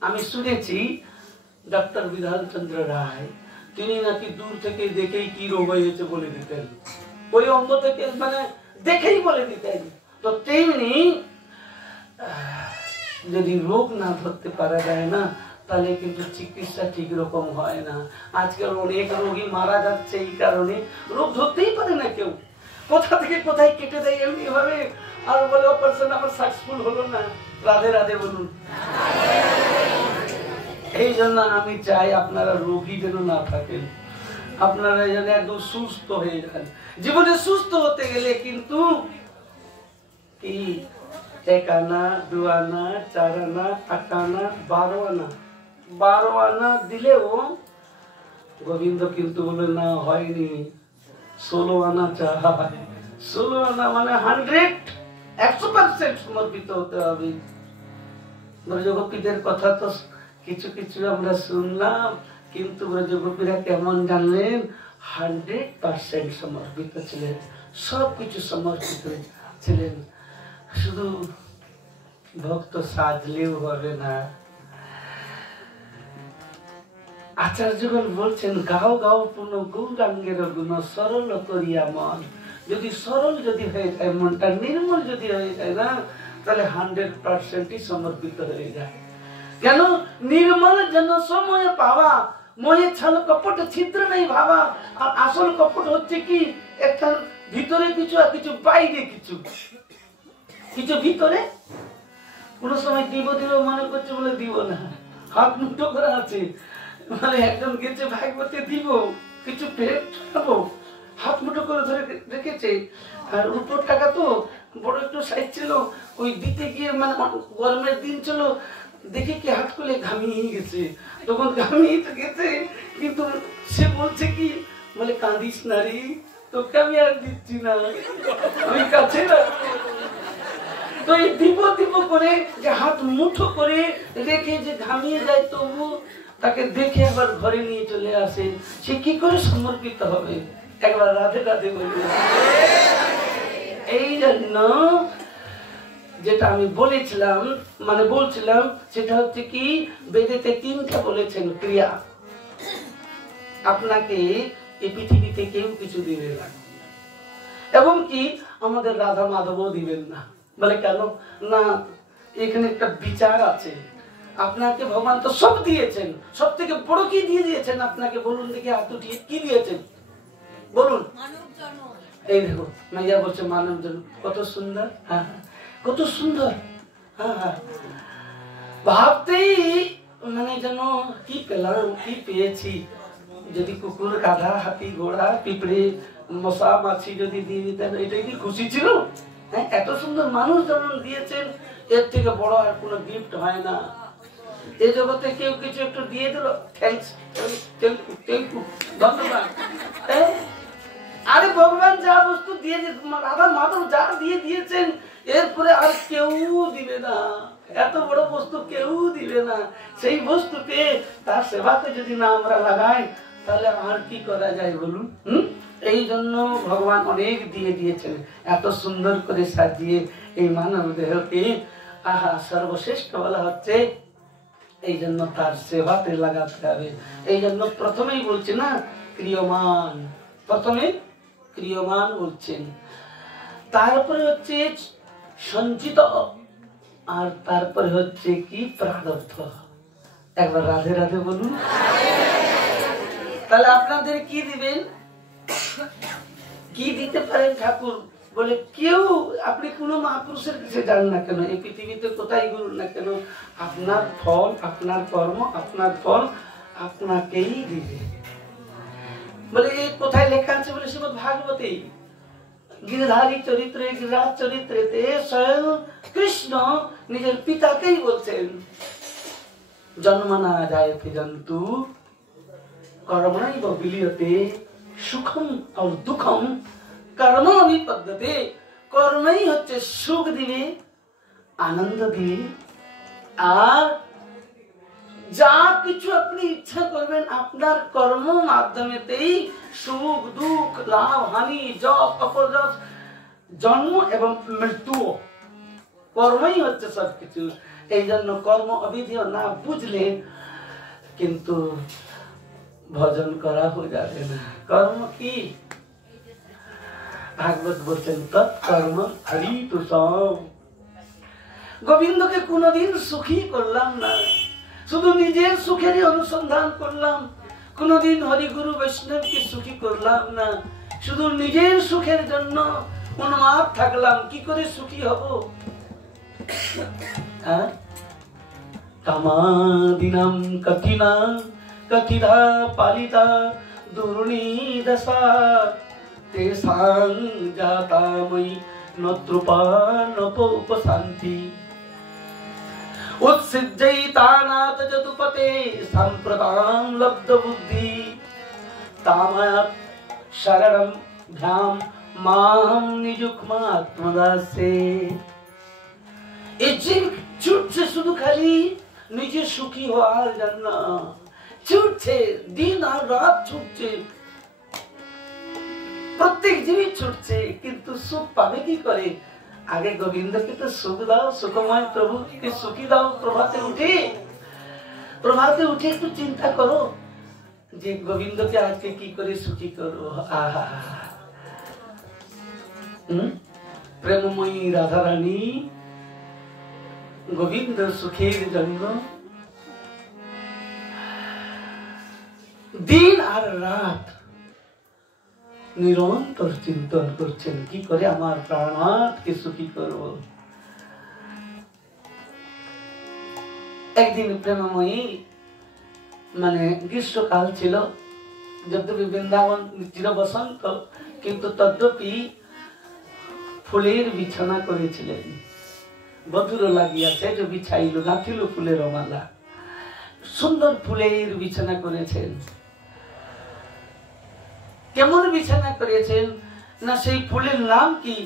আমি শুনেছি ডক্টর বিধানচন্দ্র রায় তিনি নাকি দূর থেকে দেখেই কি রোগ হয়েছে বলে দিতেন, ওই অঙ্গ থেকে মানে দেখেই বলে দিতেন। তো তেমনি যদি রোগ না ধরতে পারা যায় না, তাহলে কিন্তু চিকিৎসা ঠিক রকম হয় না। আজকাল অনেক রোগী মারা যাচ্ছে এই কারণে, রোগ ধরতেই পারে না কেউ, কোথা থেকে কোথায় কেটে দেয় এমনি ভাবে, আর বলে অপারেশন আমার সাকসেসফুল হলো না। রাধে রাধে বলুন। এই জন্য আমি চাই আপনারা রোগী যেন না থাকেন, আপনারা যেন একদম সুস্থ হয়ে যান। জীবনে সুস্থ হতে গেলে কিন্তু কি 1 আনা 2 আনা 4 আনা 8 আনা 12 আনা 12 আনা দিলেও গোবিন্দ কিন্তু বলে না হয়নি, 16 আনা চাই। 16 আনা মানে 100% সমর্পিত হতে হবে। ব্রজগোপীদের কথা তো কিছু কিছু আমরা শুনলাম, কিন্তু ব্রজগোপীরা কেমন জানলেন? 100% সমর্পিত ছিলেন, সবকিছু সমর্পিত ছিলেন। শুধু ভক্ত সাজলেও হবে না। আচার্যগণ বলছেন গাও গাও পূর্ণ গৌরাঙ্গের গুণ সরল করিয়া মন। যদি সরল যদি হয়ে যায়, মনটা নির্মল যদি হয়ে যায় না, তাহলে 100%ই সমর্পিত হয়ে যায়। কেন? নির্মল যেন সময় পাওয়া, মোহে ছাল কপট ছিদ্র নেই ভাবা। আর আসল কপট হচ্ছে কি, একটা ভিতরে কিছু আর কিছু বাইরে কিছু, কিছু ভিতরে কোন সময় দিব দিব মনে করছে বলে দিব না, হাত মুঠো করা আছে, মানে একজন গেছে ভাগবতে দিব কিছু পেট খাবো, হাত মুঠো করে ধরে রেখেছে। আর উপর টাকা তো বড় একটু সাইজ ছিল, ওই দিতে গিয়ে মানে গরমের দিন ছিল, দেখে কি হাত খুলে ঘামিয়ে গেছে। তখন ঘামিয়ে তো গেছে, কিন্তু সে বলছে কি, বলে কাঁদিস নারী, তোকে আমি আর দিচ্ছি না, ওই কাছে না। তো এই দিব দিব করে যে হাত মুঠো করে রেখে যে ঘামিয়ে যায়, তবু তাকে দেখে আবার ঘরে নিয়ে চলে আসে, সে কি করে সমর্পিত হবে? একবার রাধে রাধে বলবে। এই জন্য যেটা আমি বলেছিলাম মানে বলছিলাম, সেটা হচ্ছে কি, বেদেতে 3টা বলেছেন ক্রিয়া। আপনাকে এই পৃথিবীতে কেউ কিছু দিবে না, এবং কি আমাদের রাধা মাধবও দিবেন না। বলে কেন? না, এখানে একটা বিচার আছে। আপনাকে ভগবান তো সব দিয়েছেন, সব থেকে বড় কি দিয়ে দিয়েছেন আপনাকে? বলুন দেখি, হাত উঠিয়ে কি দিয়েছেন বলুন। এই দেখো মাইয়া বলছে মানব জন্ম, কত সুন্দর। হ্যাঁ কত সুন্দর। হ্যাঁ হ্যাঁ, ভাবতেই মানে যেন কি পেলাম, কি পেয়েছি। যদি কুকুর, গাধা, হাতি, ঘোড়া, পিঁপড়ে, মশা, মাছি যদি দিয়ে দিতেন, এটাই কি খুশি ছিল? হ্যাঁ, এত সুন্দর মানুষ যেমন দিয়েছেন, এর থেকে বড় আর কোনো গিফট হয় না। এই জগতে কেউ কিছু একটু দিয়ে দিল, থ্যাঙ্কস, ধন্যবাদ। আরে ভগবান যা বস্তু দিয়ে, রাধা মাধব যা দিয়ে দিয়েছেন, এর দিলে না, সেই বস্তুকে তার সেবাতে যদি না আমরা লাগাই তাহলে আর কি করা যায় বলুন? এই জন্য ভগবান অনেক দিয়ে দিয়েছেন, এত সুন্দর করে সাজিয়ে এই মানব দেহকে আহা সর্বশ্রেষ্ঠ বলা হচ্ছে। এই জন্য তার সেবাতে লাগাতে হবে। এই জন্য প্রথমেই বলছে না ক্রিয়মান, প্রথমে ক্রিয়মান বলছেন, তারপরে হচ্ছে সঞ্চিত, আর তারপরে হচ্ছে কি প্রারব্ধ। একবার রাধে রাধে বলুন। তাহলে আপনাদের কি দিবেন, কি দিতে পারেন ঠাকুর? বলে কেউ, আপনি কোন মহাপুরুষের কাছে যান না কেন, এই পৃথিবীতে কোথায় ঘুরুন না কেন, আপনার ফল, আপনার কর্ম, আপনার ফল আপনাকেই দিবে। বলে এই কোথায় লেখা আছে? বলে শ্রীমদ ভাগবতে গিরিধারী চরিত্রে, গিরিরাজ চরিত্রেতে স্বয়ং কৃষ্ণ নিজের পিতাকেই বলছেন, জন্মনা জায়তে জন্তু কর্মণৈব বিলীয়তে সুখম আর দুঃখম কর্ম বিপদ্যতে। কর্মই হচ্ছে সুখ দিবে, আনন্দ দিবে, আর যা কিছু আপনি ইচ্ছা করবেন আপনার কর্ম মাধ্যমেতেই সুখ দুঃখ লাভ হানি জপ অপজপ জন্ম এবং মৃত্যু, কর্মই হচ্ছে সবকিছু। এই জন্য কর্ম অবিধি না বুঝলে কিন্তু ভজন করা হয়ে যাবে না। কর্ম কি? ভাগবত বলছেন তৎকর্ম হরি তু সব। গোবিন্দকে কোনদিন সুখী করলাম না, শুধু নিজের সুখেরই অনুসন্ধান করলাম, কোনদিন হরিগুরু বৈষ্ণবকে সুখী করলাম না, শুধু নিজের সুখের জন্য উন্মাদ থাকলাম। কি করে সুখী হব? কামাদিনাম কঠিনা কঠিধা পালিতা দুর্নিদশা তেসাং জাতাময়ি নতৃপা নপোপশান্তি উৎসিজ্জৈতানাত যদুপতে সম্প্রদাং লব্ধ বুদ্ধি তামায়াত শরণম ধ্যাম মাম নিযুক্মাত্মদাসে। এই যে ছুটছে শুধু খালি নিজে সুখী হওয়ার জন্য, ছুটছে দিন আর রাত ছুটছে, প্রত্যেক জীবী ছুটছে, কিন্তু সুখ পাবে কি করে? আগে গোবিন্দকে তো সুখ দাও, সুখময় প্রভুকে সুখী দাও। প্রভাতে উঠে, প্রভাতে উঠে একটু চিন্তা করো যে গোবিন্দকে আজকে কি করে সুখী করবো। আহা প্রেমময়ী রাধারানী গোবিন্দ সুখের জন্য দিন আর রাত নিরন্তর চিন্তন করছেন, কি করে আমার প্রাণনাথকে সুখী করব। একদিন প্রেমময়ী, মানে গ্রীষ্মকাল ছিল, যদ্যপি বৃন্দাবন চির বসন্ত, কিন্তু তদ্যপি ফুলের বিছানা করেছিলেন। বধুর লাগিয়াছে যে বিছাইল গাঁথিল ফুলের মালা, সুন্দর ফুলের বিছানা করেছেন। কেমন বিছানা করেছেন না, সেই ফুলের নাম কি?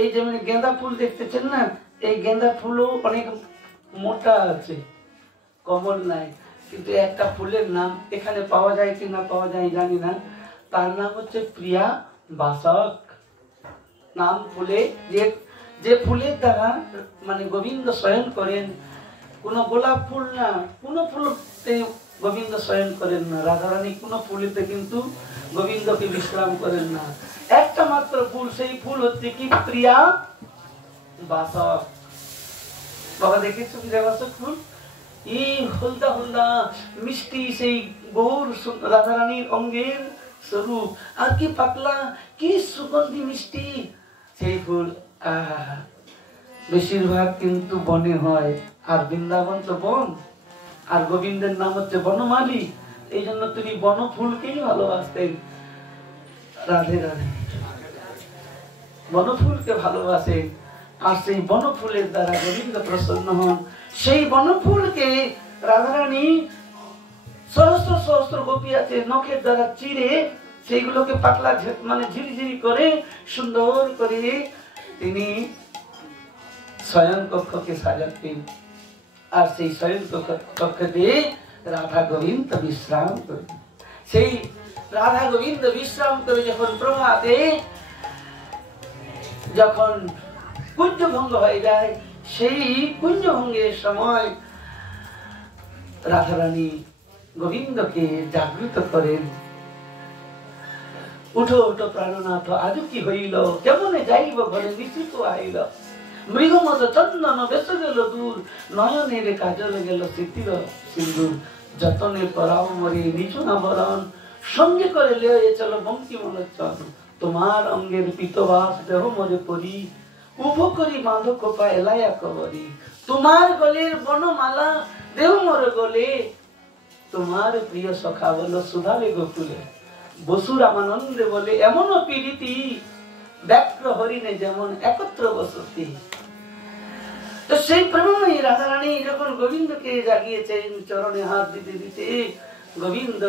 এই যেমন গেঁদা ফুল দেখতেছেন না, এই গেঁদা ফুলও অনেক মোটা আছে, কমল নাই, কিন্তু একটা ফুলের নাম এখানে পাওয়া যায় কি না পাওয়া যায় জানি না, তার নাম হচ্ছে প্রিয়া বাসক। নাম ফুলে, যে ফুলের দ্বারা মানে গোবিন্দ শয়ন করেন, কোন গোলাপ ফুল না, কোন ফুলতে গোবিন্দ শয়ন করেন না, রাধারানী কোন ফুলেতে কিন্তু গোবিন্দকে বিশ্রাম করেন না, একটা মাত্র ফুল, সেই ফুল হচ্ছে কি প্রিয়া বাসক। বাবা দেখেছো প্রিয়া বাসক ফুল? এই হলদা হলদা মিষ্টি সেই গৌর রাধারানীর অঙ্গের স্বরূপ, আর কি পাতলা, কি সুগন্ধি মিষ্টি সেই ফুল। বেশিরভাগ কিন্তু বনে হয়, আর বৃন্দাবন তো বন, আর গোবিন্দের নাম হচ্ছে বনমালী, এই জন্য তিনি বন ফুলকেই ভালোবাসতেন। রাধে রাধে, বনফুলকে ভালোবাসেন, আর সেই বনফুলের দ্বারা গোবিন্দ প্রসন্ন হন। সেই বনফুলকে রাধারানী সহস্র সহস্র গোপী আছে নখের দ্বারা চিরে সেইগুলোকে পাতলা মানে ঝিরিঝিরি করে সুন্দর করে তিনি শয়ন কক্ষকে সাজাতেন। আর সেই শয়ন কক্ষতে রাধা গোবিন্দ বিশ্রাম করে। সেই রাধা গোবিন্দ বিশ্রাম করে যখন প্রভাতে যখন কুঞ্জভঙ্গ হয়ে যায়, সেই কুঞ্জভঙ্গের সময় রাধারানী গোবিন্দকে জাগৃত করেন। উঠো উঠো প্রাণনাথ, আজ কি হইল, কেমনে যাইব ঘরে নিশিত আইল, মৃগমদ চন্দন বেশ গেল দূর, নয়নের কাজল গেল স্মৃতির সিন্দুর, যতনে করাও মরে নিচু নাবরণ, সঙ্গে করে লেয়ে চলো বঙ্কিমলোচন, তোমার অঙ্গের পিতবাস দেহ মরে পরি, উভ করি মাধ কোপা এলাইয়া কবরি, তোমার গলের বনমালা দেহ মরে গলে, তোমার প্রিয় সখা বলো সুধালে গোকুলে, বসু রামানন্দে বলে এমন পীড়িতি, ব্যাক্র হরিণে যেমন একত্র বসতি। তো সেই প্রেমময়ী রাধারানী যখন গোবিন্দকে জাগিয়েছেন, চরণে হাত দিতে দিতে গোবিন্দ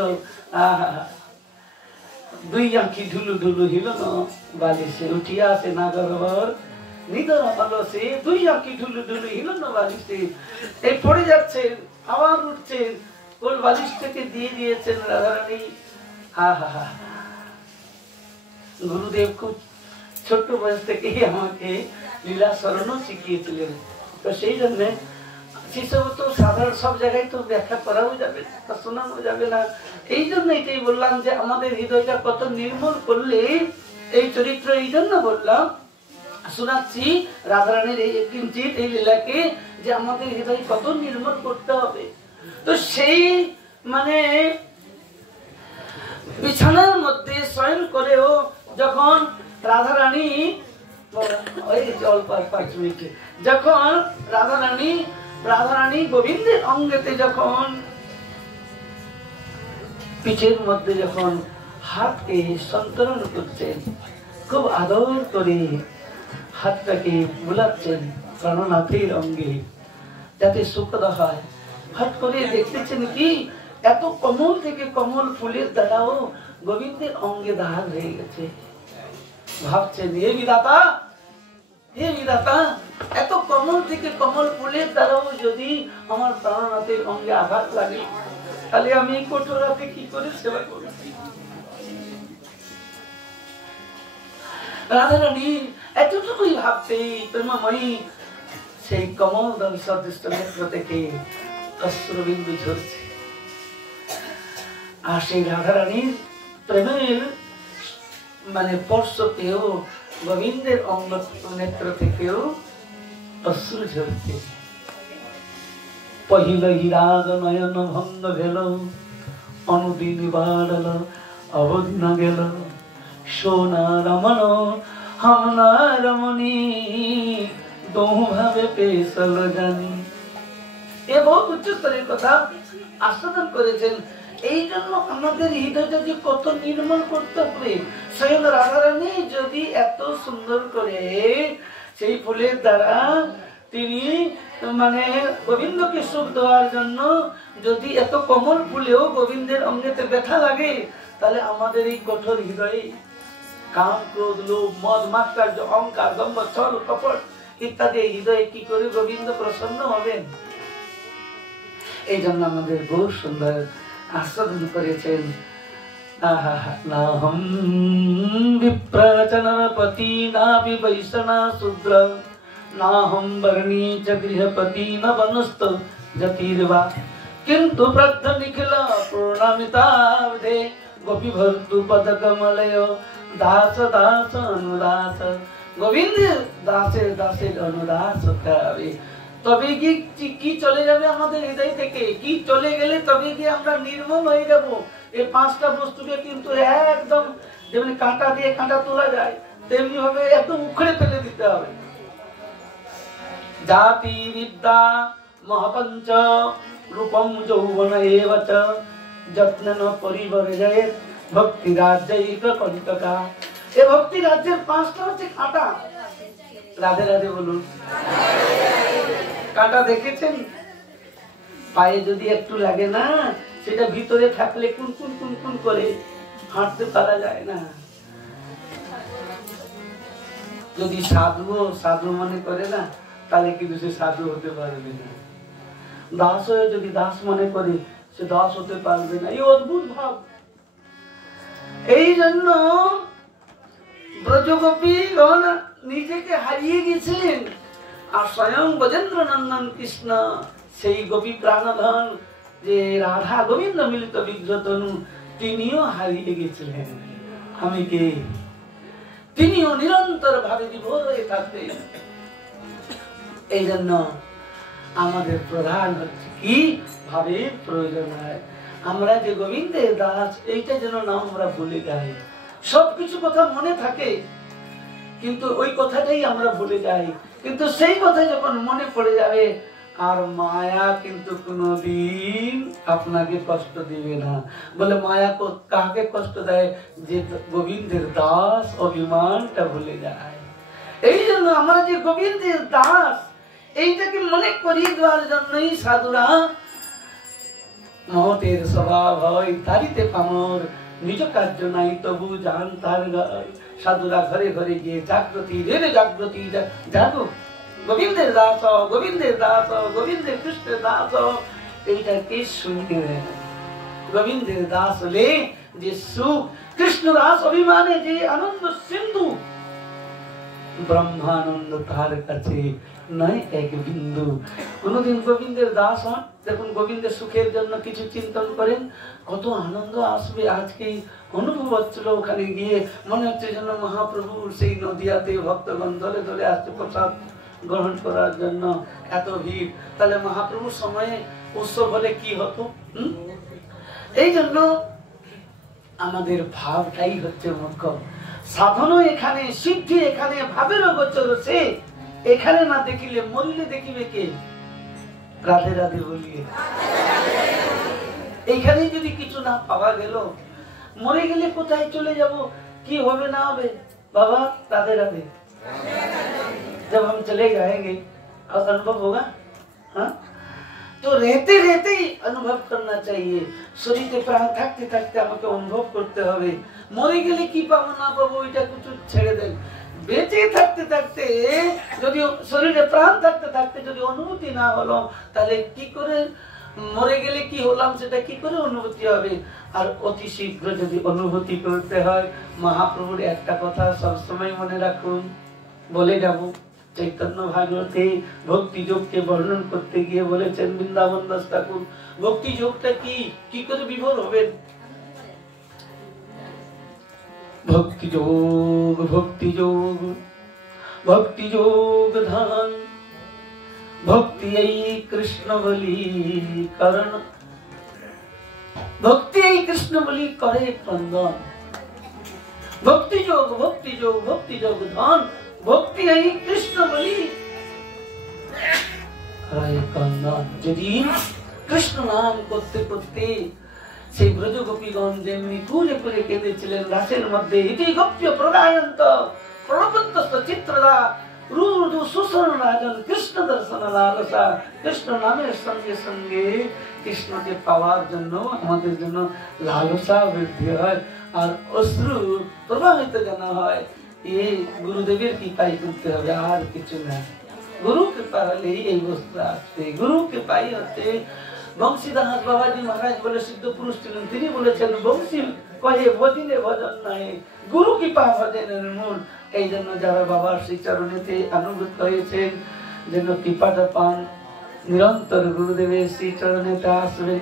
দুই আঁখি ঢুলু ঢুলু হিলন বালিশে, উঠিয়া আসে নাগরবর নিদর অলসে, দুই আঁখি ঢুলু ঢুলু হিলন বালিশে, এই পড়ে যাচ্ছেন, আবার উঠছেন, কোল বালিশ থেকে দিয়ে দিয়েছেন রাধারানী। গুরুদেব খুব ছোট্ট বয়স থেকেই আমাকে লীলা স্মরণও শিখিয়েছিলেন। তো সেই জন্য সেসব তো সাধারণ সব জায়গায় তো ব্যাখ্যা করাও যাবে না, শোনানো যাবে না। এই জন্য এটাই বললাম যে আমাদের হৃদয়টা কত নির্মল করলে এই চরিত্র, এই জন্য বললাম শোনাচ্ছি রাধারানীর এই কিঞ্চিত এই লীলাকে, যে আমাদের হৃদয় কত নির্মল করতে হবে। তো সেই মানে বিছানার মধ্যে শয়ন করেও যখন রাধারানী যখন রাধারানী গোবিন্দের অঙ্গেতে যখন পিঠের মধ্যে যখন হাতকে সন্তরণ করছেন, খুব আদর করে হাতটাকে বুলাচ্ছেন প্রাণনাথের অঙ্গে যাতে সুখদ হয়। হঠাৎ করে দেখতেছেন কি এত কমল থেকে কমল ফুলের দ্বারাও গোবিন্দের অঙ্গে দাগ হয়ে গেছে। ভাবছেন হে বিধাতা, হে বিধাতা, এত কমল থেকে কমল ফুলের দ্বারাও যদি আমার প্রাণনাথের অঙ্গে আঘাত লাগে, তাহলে আমি কঠোরাতে কি করে সেবা করব? রাধারানী এতটুকুই ভাবতেই প্রেমময়ী সেই কমল দল সদৃষ্ট নেত্র থেকে অশ্রুবিন্দু ঝরছে। আর সেই রাধারানীর প্রেমের মানে স্পর্শতেও গোবিন্দের অঙ্গ নেত্র থেকেও অশ্রু ঝরছে। পহিল হিরাগ নয়ন ভঙ্গ গেল, অনুদিন বাড়ল অবদিন গেল, সোনা রমণ হামনা রমণী, দোহ ভাবে পেশল জানি। এ বহু উচ্চস্তরের কথা আস্বাদন করেছেন। এই জন্য আমাদের হৃদয়টা যে কত নির্মল করতে হবে। স্বয়ং রাধারানী যদি এত সুন্দর করে সেই ফুলের দ্বারা তিনি মানে গোবিন্দকে সুখ দেওয়ার জন্য যদি এত কমল ফুলেও গোবিন্দের অঙ্গেতে ব্যথা লাগে, তাহলে আমাদের এই কঠোর হৃদয়ে কাম ক্রোধ লোভ মদ মাত্রার্য অহংকার দম্ভ ছল কপট ইত্যাদি হৃদয়ে কি করে গোবিন্দ প্রসন্ন হবেন? এই জন্য আমাদের বহু সুন্দর আস্বাদন করেছেন। নাহম বিপ্রচনপতি নাপি বৈষ্ণা শূদ্র, নাহম বর্ণী চ গৃহপতি ন বনস্ত যতির্বা, কিন্তু প্রদ্ধ নিখিল পূর্ণমিতাব্ধে গোপী ভর্তু পদ কমলয় দাস দাস অনুদাস। গোবিন্দ দাসের দাসের অনুদাস হবে, তবে কি চলে যাবে আমাদের হৃদয় থেকে? কি চলে গেলে তবে কি আমরা নির্মল হয়ে যাব? এই পাঁচটা বস্তুকে কিন্তু একদম যেমন কাঁটা দিয়ে কাঁটা তোলা যায়, তেমনি ভাবে একদম উখড়ে ফেলে দিতে হবে। জাতি বিদ্যা মহাপঞ্চ রূপম যৌবন এব চ যত্নেন পরিবর্জয়ে ভক্তি রাজ্যৈক কণ্টকা। এই ভক্তি রাজ্যের পাঁচটা হচ্ছে কাঁটা। রাধে রাধে বলুন। কাঁটা দেখেছেন? পায়ে যদি একটু লাগে না, সেটা ভিতরে থাকলে কুনকুন কুনকুন করে হাঁটতে পারা যায় না। যদি সাধু মনে করে না, তাহলে কিন্তু সে সাধু হতে পারবে না। দাস হয়ে যদি দাস মনে করে সে দাস হতে পারবে না। এই অদ্ভুত ভাব। এই জন্য ব্রজগোপীগণ নিজেকে হারিয়ে গেছিলেন, আর স্বয়ং ব্রজেন্দ্র নন্দন কৃষ্ণ সেই গোপী প্রাণধন যে রাধা গোবিন্দ মিলিত বিগ্রহতনু, তিনিও হারিয়ে গেছিলেন। আমি কে? তিনিও নিরন্তর ভাবে বিভোর হয়ে থাকতেন। এই জন্য আমাদের প্রধান হচ্ছে কি ভাবের প্রয়োজন হয়। আমরা যে গোবিন্দের দাস, এইটা যেন না আমরা ভুলে যাই। সবকিছু কথা মনে থাকে, কিন্তু ওই কথাটাই আমরা ভুলে যাই। কিন্তু সেই কথা যখন মনে পড়ে যাবে, আর মায়া কিন্তু কোনদিন আপনাকে কষ্ট দিবে না। বলে মায়া কাকে কষ্ট দেয়? যে গোবিন্দের দাস অভিমানটা ভুলে যায়। এই জন্য আমরা যে গোবিন্দের দাস, এইটাকে মনে করিয়ে দেওয়ার জন্যই সাধুরা মহতের স্বভাব হয় তারিতে পামর, নিজ কার্য নাই তবু জান তার। সাধুরা ঘরে ঘরে গিয়ে জাগ্রতি রে জাগ্রতি জাগো, গোবিন্দের দাস, গোবিন্দের দাস, গোবিন্দের কৃষ্ণের দাস, এইটাকে শুনে গোবিন্দের দাস হলে যে সুখ, কৃষ্ণ দাস অভিমানে যে আনন্দ সিন্ধু, ব্রহ্মানন্দ তার কাছে নয় এক বিন্দু। কোনদিন গোবিন্দের দাস হন, দেখুন গোবিন্দের সুখের জন্য কিছু চিন্তন করেন, কত আনন্দ আসবে। আজকে অনুভব হচ্ছিল ওখানে গিয়ে, মনে হচ্ছে যেন মহাপ্রভুর সেই নদিয়াতে ভক্তগণ দলে দলে আসছে প্রসাদ গ্রহণ করার জন্য, এত ভিড়। তাহলে মহাপ্রভুর সময়ে উৎসব হলে কি হতো? এই জন্য আমাদের ভাবটাই হচ্ছে মুখ্য। সাধনও এখানে, সিদ্ধি এখানে, ভাবের গোচর সে এখানে না দেখিলে মরিলে দেখিবে কে? রাধে রাধে বলিয়ে এইখানে যদি কিছু না পাওয়া গেল, মরে গেলে কোথায় চলে যাব, কি হবে না হবে? बाबा राधे राधे। जब हम चले जाएंगे और अनुभव होगा, हाँ, तो रहते रहते ही अनुभव करना चाहिए। शरीरे प्राण থাকতে থাকতে আমাকে অনুভব করতে হবে। মরে গেলে কি পাবো না পাবো এটা কিছু ছেড়ে দেন। বেঁচে থাকতে থাকতে যদি শরীরে প্রাণ থাকতে থাকতে যদি অনুভূতি না হলো, তাহলে কি করে মরে গেলে কি হলাম সেটা কি করে অনুভূতি হবে? আর অতি শীঘ্র যদি অনুভূতি করতে হয়, মহাপ্রভুর একটা কথা সবসময় মনে রাখুন, বলে যাব। চৈতন্য ভাগবতে ভক্তি যোগকে বর্ণন করতে গিয়ে বলেছেন বৃন্দাবন দাস ঠাকুর, ভক্তি যোগটা কি করে বিভোর হবেন? ভক্তি যোগ, ভক্তি যোগ, ভক্তি যোগ ধান, ভক্তি এই কৃষ্ণ বলি করণ, ভক্তি এই কৃষ্ণ বলি করে ক্রন্দন। ভক্তি যোগ, ভক্তি যোগ, ভক্তি যোগ ধান, ভক্তি এই কৃষ্ণ বলি করে ক্রন্দন। যদি কৃষ্ণ নাম করতে করতে সেই ব্রজ গোপীগণ যেমনি কুলে কুলে কেঁদেছিলেন রাসের মধ্যে, ইতি গোপ্য প্রগায়ন্ত প্রলপন্ত চিত্রদা রুদু সুসন রাজন কৃষ্ণ দর্শন লালসা। কৃষ্ণ নামের সঙ্গে সঙ্গে কৃষ্ণকে পাওয়ার জন্য আমাদের জন্য লালসা বৃদ্ধি হয় আর অশ্রু প্রবাহিত যেন হয়। এই গুরুদেবের কৃপাই করতে হবে, আর কিছু না। গুরু কৃপা হলেই এই বস্তু আসছে। গুরু কৃপাই হচ্ছে। বংশীদাস বাবাজি মহারাজ বলে সিদ্ধ পুরুষ ছিলেন, তিনি বলেছেন বংশী কহে ভজিলে ভজন নাই, গুরু কৃপা ভজনের মূল। এই জন্য যারা বাবার শ্রী চরণেতে অনুভূত হয়েছেন যেন কৃপাটা পান, নিরন্তর গুরুদেবের শ্রী চরণেতে আসবেন।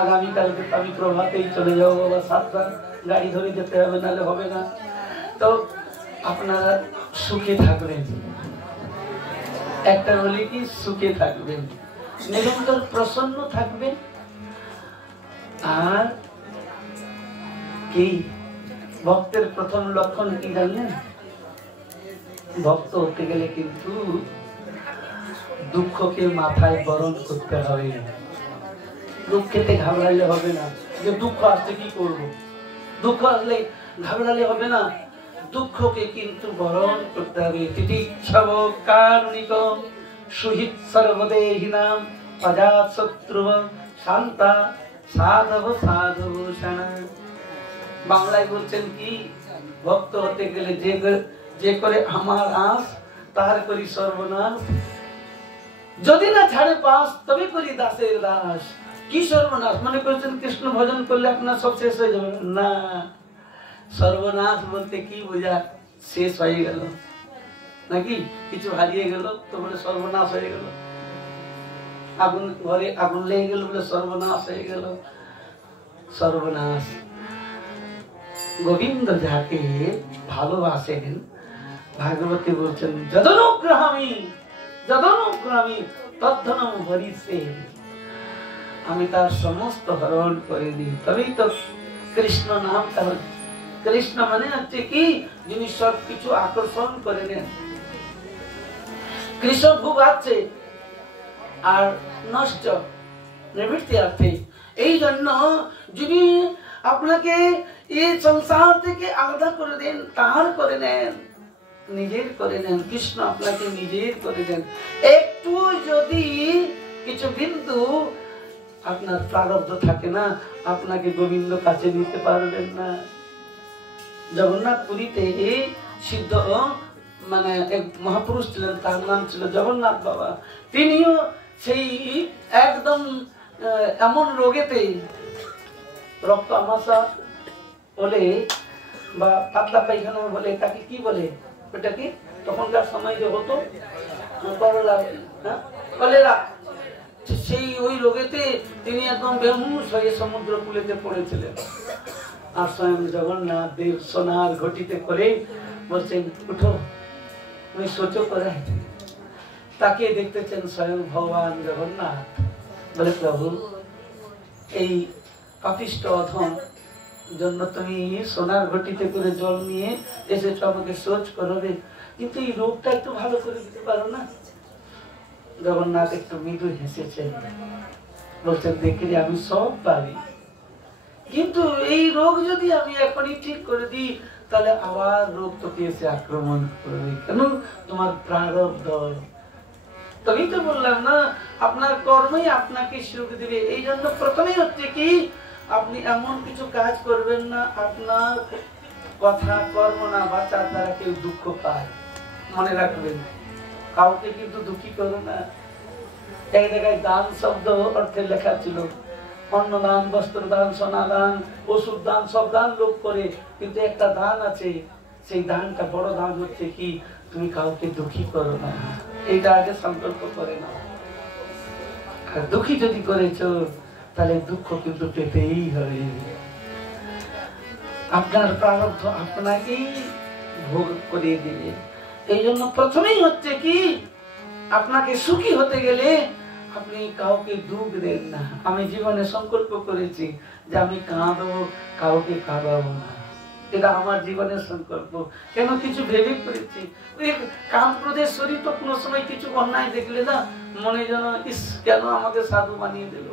আগামীকালকে আমি প্রভাতেই চলে যাবো বাবা, 7টা গাড়ি ধরে যেতে হবে, নাহলে হবে না। তো আপনারা সুখে থাকবেন, একটা বলি কি সুখে থাকবেন, নিরন্তর প্রসন্ন থাকবেন। আর কি ভক্তের প্রথম লক্ষণ কি জানেন? ভক্ত হতে গেলে কিন্তু দুঃখকে মাথায় বরণ করতে হবে। দুঃখেতে ঘাবড়ালে হবে না, যে দুঃখ আসছে কি করবো, দুঃখ আসলে ঘাবড়ালে হবে না। দুঃখকে কিন্তু বরণ করতে হবে। তিতিক্ষব কারুণিকম সুহিত সর্বদেহিনাম অজাত শত্রুব শান্তা সাধব সাধুভূষণ। বাংলায় বলছেন কি, ভক্ত হতে গেলে যে করে আমার আস তার করি সর্বনাশ। যদি না ছাড়ে পাস তবে করি দাসের দাস। কি সর্বনাশ? মনে করছেন কৃষ্ণ ভজন করলে আপনার সব শেষ হয়ে যাবে? না, সর্বনাশ বলতে কি বোঝা? শেষ হয়ে গেল নাকি কিছু হারিয়ে গেল তো বলে সর্বনাশ হয়ে গেল? আগুন, ঘরে আগুন লেগে গেল বলে সর্বনাশ হয়ে গেল? সর্বনাশ। গোবিন্দ যাকে ভালোবাসেন, ভাগবতী বলছেন যদনুগ্রহামি যদনুগ্রহামি তদ্ধনম ভরিসে, আমি তার সমস্ত হরণ করে দিই। তবেই তো কৃষ্ণ নামটা। কৃষ্ণ মানে হচ্ছে কি, যিনি সবকিছু আকর্ষণ করে নেন। কৃষ্ণ খুব আছে আর নষ্ট নিবৃত্তি অর্থে। এই জন্য যিনি আপনাকে এই সংসার থেকে আলাদা করে দেন, তাহার করে নেন, নিজের করে নেন। কৃষ্ণ আপনাকে নিজের করে দেন। একটু যদি কিছু বিন্দু আপনার প্রারব্ধ থাকে না, আপনাকে গোবিন্দ কাছে নিতে পারবেন না। জগন্নাথ পুরীতে সিদ্ধ মানে এক মহাপুরুষ ছিলেন, তার নাম ছিল জগন্নাথ বাবা। তিনিও সেই একদম এমন রোগেতে, রক্ত আমাশা বলে বা পাতলা পায়খানা বলে, তাকে কি বলে, ওটা কি তখনকার সময় যে হতো কলেরা, সেই ওই রোগেতে তিনি একদম বেহুশ হয়ে সমুদ্র কূলেতে পড়েছিলেন। আর স্বয়ং জগন্নাথ দেব সোনার ঘটিতে করে বলছেন উঠো, তুমি সোচো করে। তাকে দেখতেছেন স্বয়ং ভগবান জগন্নাথ। বলে প্রভু, এই পাপিষ্ঠ অধম জন্য তুমি সোনার ঘটিতে করে জল নিয়ে এসেছো, আমাকে সোচ করবে, কিন্তু এই রোগটা একটু ভালো করে দিতে পারো না? জগন্নাথ একটু মৃদু হেসেছেন, বলছেন দেখি আমি সব পারি, কিন্তু এই রোগ যদি আমি এখনই ঠিক করে দিই তাহলে আবার রোগ তোকে এসে আক্রমণ করবে। কেন? তোমার প্রারব্ধ। তবেই তো বললাম না, আপনার কর্মই আপনাকে সুখ দিবে। এই জন্য প্রথমেই হচ্ছে কি, আপনি এমন কিছু কাজ করবেন না আপনার কথা কর্ম না বাঁচার দ্বারা কেউ দুঃখ পায়। মনে রাখবেন, কাউকে কিন্তু দুঃখী করো না। এক জায়গায় দান শব্দ অর্থে লেখা ছিল, অন্ন দান, বস্ত্র দান, সোনা দান, ওষুধ দান, সব দান লোক করে, কিন্তু একটা দান আছে, সেই দানটা বড় দান হচ্ছে কি, তুমি কাউকে দুঃখী করো না। এইটা আগে সংকল্প করে না। আর দুঃখী যদি করেছো তাহলে দুঃখ কিন্তু পেতেই হবে। আপনার প্রারব্ধ আপনাকেই ভোগ করিয়ে দিবে। এই জন্য প্রথমেই হচ্ছে কি, আপনাকে সুখী হতে গেলে আপনি কাউকে দুঃখ দেন না। আমি জীবনে সংকল্প করেছি যে আমি কাঁদবো, কাউকে কাঁদাবো না। এটা আমার জীবনের সংকল্প। কেন? কিছু ভেবে করেছি। কাম ক্রোধের শরীর তো কোনো সময় কিছু অন্যায় দেখলে না মনে যেন ইস কেন আমাকে সাধু বানিয়ে দিল,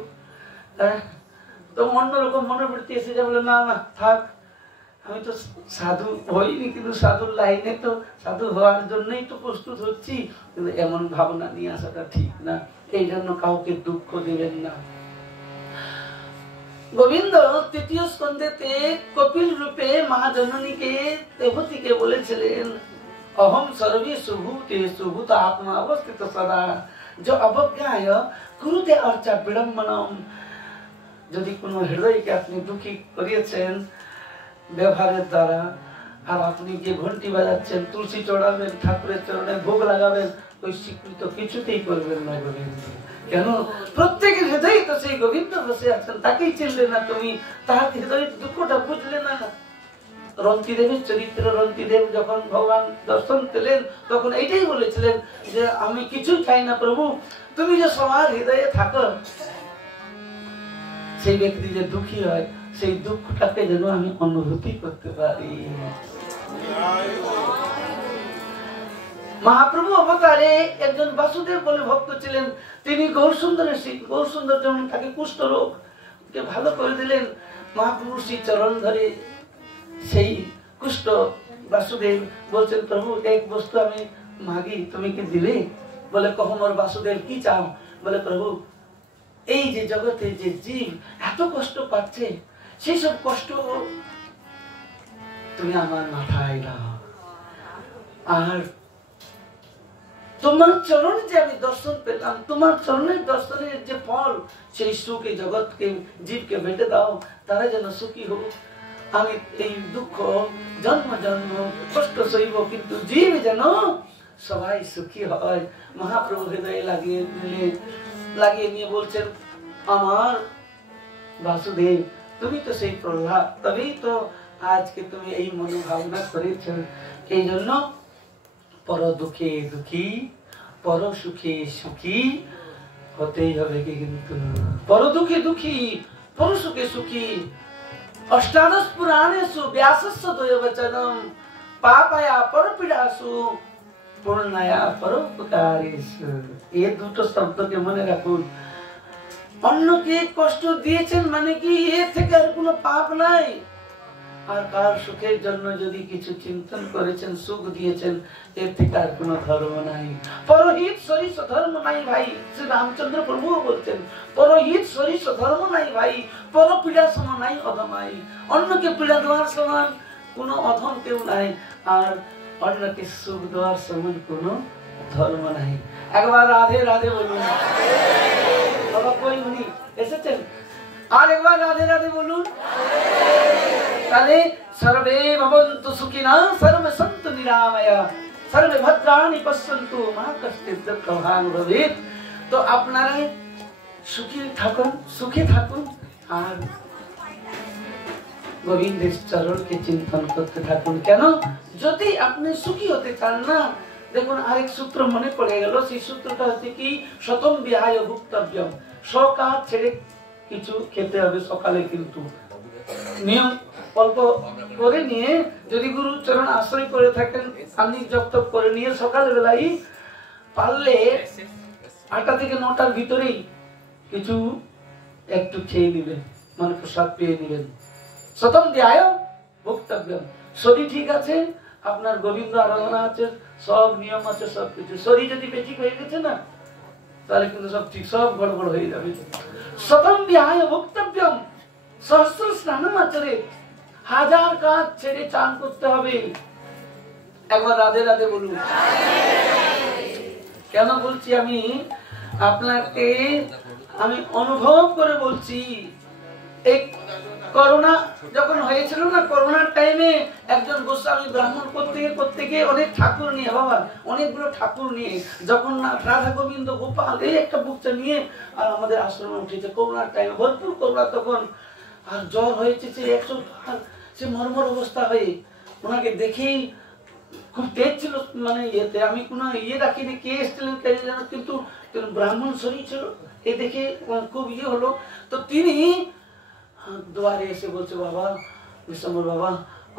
তো অন্যরকম মনোবৃত্তি এসে যাবে, না না থাক, আমি তো সাধু হইনি, কিন্তু সাধুর লাইনে তো সাধু হওয়ার জন্যই তো প্রস্তুত হচ্ছি, কিন্তু এমন ভাবনা নিয়ে আসাটা ঠিক না। এই জন্য কাউকে দুঃখ দিবেন না। গোবিন্দ তৃতীয় স্কন্ধেতে কপিল রূপে মা জননীকে দেবতীকে বলেছিলেন, অহম সর্বেষু ভূতেষু ভূত আত্মা অবস্থিত সদা जो অবজ্ঞায় কুরুতে অর্চা বিড়ম্বনম। যদি কোনো হৃদয়কে আপনি দুঃখী করিয়েছেন ব্যবহারের দ্বারা, আর আপনি যে ঘন্টি বাজাচ্ছেন, তুলসী চড়াবেন, ঠাকুরের চরণে ভোগ লাগাবেন, ওই স্বীকৃত কিছুতেই করবেন না গোবিন্দ। কেন? প্রত্যেকের হৃদয়ে তো সেই গোবিন্দ বসে আছেন, তাকেই চিনলে না তুমি, তার হৃদয়ের দুঃখটা বুঝলে না। রন্তিদেবের চরিত্র, রন্তিদেব যখন ভগবান দর্শন পেলেন তখন এইটাই বলেছিলেন যে আমি কিছু চাই না প্রভু, তুমি যে সবার হৃদয়ে থাকো। সেই ব্যক্তি যে দুঃখী হয়, সেই দুঃখটাকে যেন আমি অনুভূতি করতে পারি। মহাপ্রভু অবতারে একজন বাসুদেব বলে ভক্ত ছিলেন, তিনি গৌরসুন্দর যেমন তাকে কুষ্ঠ রোগ ভালো করে দিলেন। মহাপ্রভু শ্রী চরণ ধরে সেই কুষ্ঠ বাসুদেব বলছেন, প্রভু এক বস্তু আমি মাগি, তুমি কি দিলে? বলে কহমর বাসুদেব কি চাও? বলে প্রভু এই যে জগতে যে জীব এত কষ্ট পাচ্ছে, সেই সব কষ্ট তুমি আমার মাথায় দাও। আর তোমার চরণে যে আমি দর্শন পেলাম, তোমার চরণের দর্শনের যে ফল, সেই সুখ এই জগৎকে জীবকে বেঁটে দাও, তারা যেন সুখী হোক। আমি এই দুঃখ জন্ম জন্ম কষ্ট সইব, কিন্তু জীব যেন সবাই সুখী হয়। মহাপ্রভু হৃদয়ে লাগিয়ে নিয়ে বলছেন, আমার বাসুদেব, তুমি তো সেই প্রহ্লাদ, তবেই তো আজকে তুমি এই মনোভাবনা করেছ। এই জন্য পর দুঃখে দুঃখী, পর সুখে সুখী হতেই হবে। কিন্তু পর দুঃখে দুঃখী, পর সুখে সুখী। অষ্টাদশ পুরাণেষু ব্যাসস্য দ্বয়বচনম পাপায়া পরপীড়াসু পূর্ণায়া পরোপকারেষু। এই দুটো শব্দকে মনে রাখুন। অন্যকে কষ্ট দিয়েছেন মানে কি এর থেকে আর কোনো পাপ নাই। আর কার সুখের জন্য যদি কিছু চিন্তন করেছেন, সুখ দিয়েছেন, এর থেকে আর কোনো ধর্ম নাই। পরহিত সরিষ ধর্ম নাই ভাই, শ্রী রামচন্দ্র প্রভু বলছেন, পরহিত সরিষ ধর্ম নাই ভাই, পর পীড়া সম নাই অধমাই। অন্যকে পীড়া দেওয়ার সমান কোনো অধম কেউ নাই, আর অন্যকে সুখ দেওয়ার সমান কোনো ধর্ম নাই। একবার রাধে রাধে বলুন। বাবা কই উনি এসেছেন? আর একবার রাধে রাধে বলুন। তাহলে সর্বে ভবন্তু সুখিনা, সর্বে সন্তু নিরাময়া, সর্বে ভদ্রাণি পশ্যন্তু মা কষ্টিত দুঃখভাগ ভবেৎ। তো আপনারা সুখী থাকুন, সুখে থাকুন, আর গোবিন্দের চরণকে চিন্তন করতে থাকুন। কেন? যদি আপনি সুখী হতে চান না, দেখুন আরেক সূত্র মনে পড়ে গেল। সেই সূত্রটা হচ্ছে কি, শতম বিহায় ভুক্তব্যম, কাজ ছেড়ে কিছু খেতে হবে সকালে। কিন্তু নিয়ম অল্প করে নিয়ে, যদি গুরু চরণ আশ্রয় করে থাকেন, সান্নিধ্য জপ করে নিয়ে সকাল বেলায় পারলে 8টা থেকে 9টার ভিতরেই কিছু একটু খেয়ে নিবেন, মানে প্রসাদ পেয়ে নিবেন। শতম ধ্যায় ভুক্তব্যম। শরীর ঠিক আছে, আপনার গোবিন্দ আরাধনা আছে, সব নিয়ম আছে, সবকিছু। শরীর যদি বেঠিক হয়ে গেছে না, তাহলে কিন্তু সব ঠিক, সব গড়বড় হয়ে যাবে। শতম ধ্যায় ভুক্তব্যম, সহস্র স্নানম আচরে, 1000 কাজ ছেড়ে চান করতে হবে। একবার রাধে রাধে বলুন। কেন বলছি আমি আপনাকে, আমি অনুভব করে বলছি। এই করোনা যখন হয়েছিল না, করোনার টাইমে একজন গোস্বামী ব্রাহ্মণ করতে গিয়ে অনেক ঠাকুর নিয়ে, বাবা অনেকগুলো ঠাকুর নিয়ে, যখন না রাধা গোবিন্দ গোপাল এই একটা বুকটা নিয়ে আর আমাদের আশ্রমে উঠেছে। করোনার টাইমে ভরপুর করোনা তখন, আর জ্বর হয়েছে সে 100, সে মর্মর অবস্থা হয়ে, ওনাকে দেখেই খুব তেজ ছিল, মানে ইয়েতে আমি কোনো রাখিনি, কে এসেছিলেন কে জানো, কিন্তু ব্রাহ্মণ শরীর ছিল, এ দেখে খুব হলো। তো তিনি দুয়ারে এসে বলছে, বাবা বিশ্বম্বর বাবা,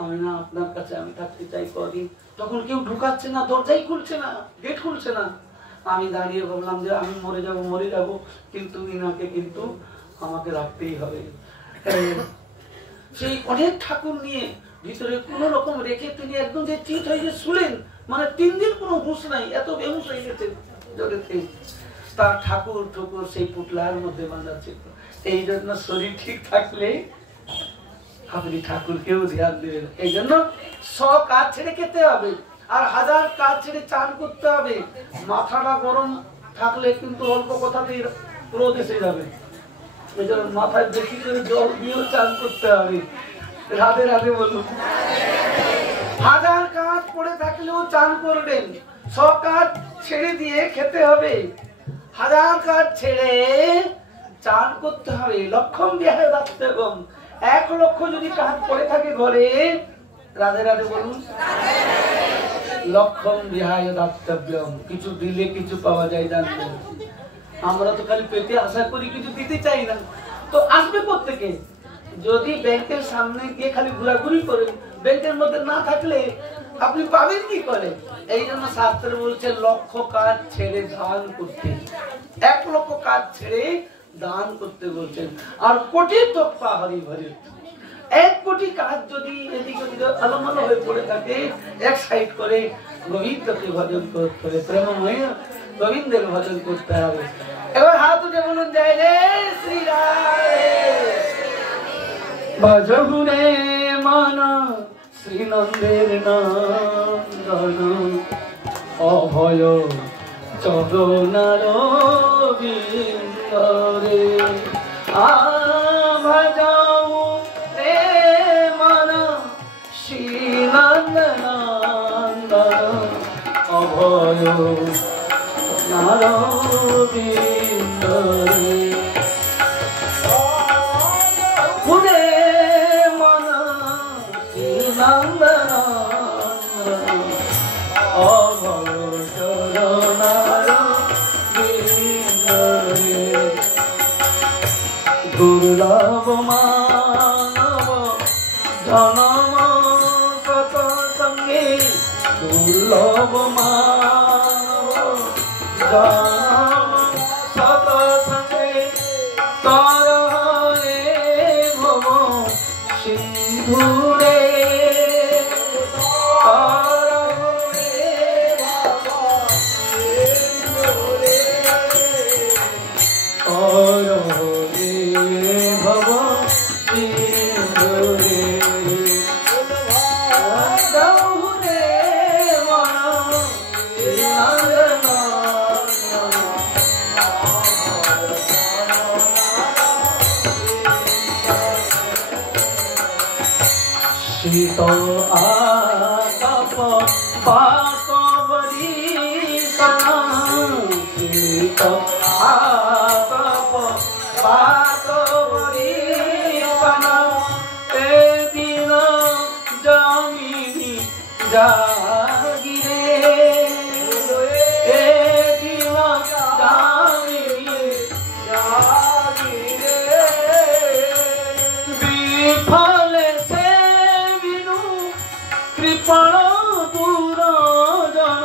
আমি না আপনার কাছে আমি থাকতে চাই কদিন। তখন কেউ ঢুকাচ্ছে না, দরজাই খুলছে না, গেট খুলছে না। আমি দাঁড়িয়ে ভাবলাম যে আমি মরে যাব, কিন্তু ইনাকে কিন্তু আমাকে রাখতেই হবে। সেই অনেক ঠাকুর নিয়ে ভিতরে কোন রকম রেখে তিনি একদম যে চিত হয়ে যে শুলেন, মানে 3 দিন কোনো হুঁশ নাই, এত বেহুশ হয়ে গেছে জগতে। তার ঠাকুর ঠুকুর সেই পুটলার মধ্যে বাঁধা ছিল। এই জন্য শরীর ঠিক থাকলে আপনি ঠাকুরকেও ধ্যান দেবেন। এই জন্য 100 কাজ ছেড়ে খেতে হবে, আর 1000 কাজ ছেড়ে চান করতে হবে। মাথাটা গরম থাকলে কিন্তু অল্প কথাতেই ক্রোধ এসে যাবে। এই জন্য মাথায় বেশি করে জল দিয়েও চান করতে হবে। রাধে রাধে বলুন। 1000 কাজ পড়ে থাকলেও চান করবেন, 100 কাজ ছেড়ে দিয়ে খেতে হবে, 1000 কাজ ছেড়ে চান করতে হবে। লক্ষম বিহায় দাতব্যম, 1 লক্ষ যদি কাজ পড়ে থাকে ঘরে, রাধে রাধে বলুন। লক্ষম বিহায় দাতব্যম, কিছু দিলে কিছু পাওয়া যায় জানবো। আমরা তো খালি পেতে আশা করি, কিছু দিতে চাই না। তো আসবে কোত্থেকে? যদি ব্যাংকের সামনে গিয়ে খালি ঘোরাঘুরি করেন, ব্যাংকের মধ্যে না থাকলে আপনি পাবেন কি করে? এই জন্য শাস্ত্রে বলছে লক্ষ কাজ ছেড়ে দান করতে, 1 লক্ষ কাজ ছেড়ে দান করতে বলছেন। আর কোটি তপ্পা হরি ভরি, 1 কোটি কাজ যদি এদিক ওদিকে আলোমালো হয়ে পড়ে থাকে, এক সাইড করে গোবিন্দকে ভজন করতে হবে, প্রেমময় গোবিন্দের ভজন করতে হবে। এবার হাত উঠে বলুন, জয় রে শ্রী রাম। ভজহুরে মন শ্রীনন্দের নাম, অভয় চরণার বিন্দরে ভজাও রে মন শ্রীনন্দনন্দন অভয় নার বিন্দরে পুরে মন শ্রীনন্দনন্দন অভয় চরণার বিন্দরে দুর্লভ মানব জনম কত সঙ্গে দুর্লভ মানব জনম শত সঙ্গে তরে ভব সিন্ধুরে শীত আতপ পাতবরী শীত আতপ পাতবরী দিন জমিনি জাগিরে দিন জমিনি জাগিরে বিফলে কৃপণ দূর জন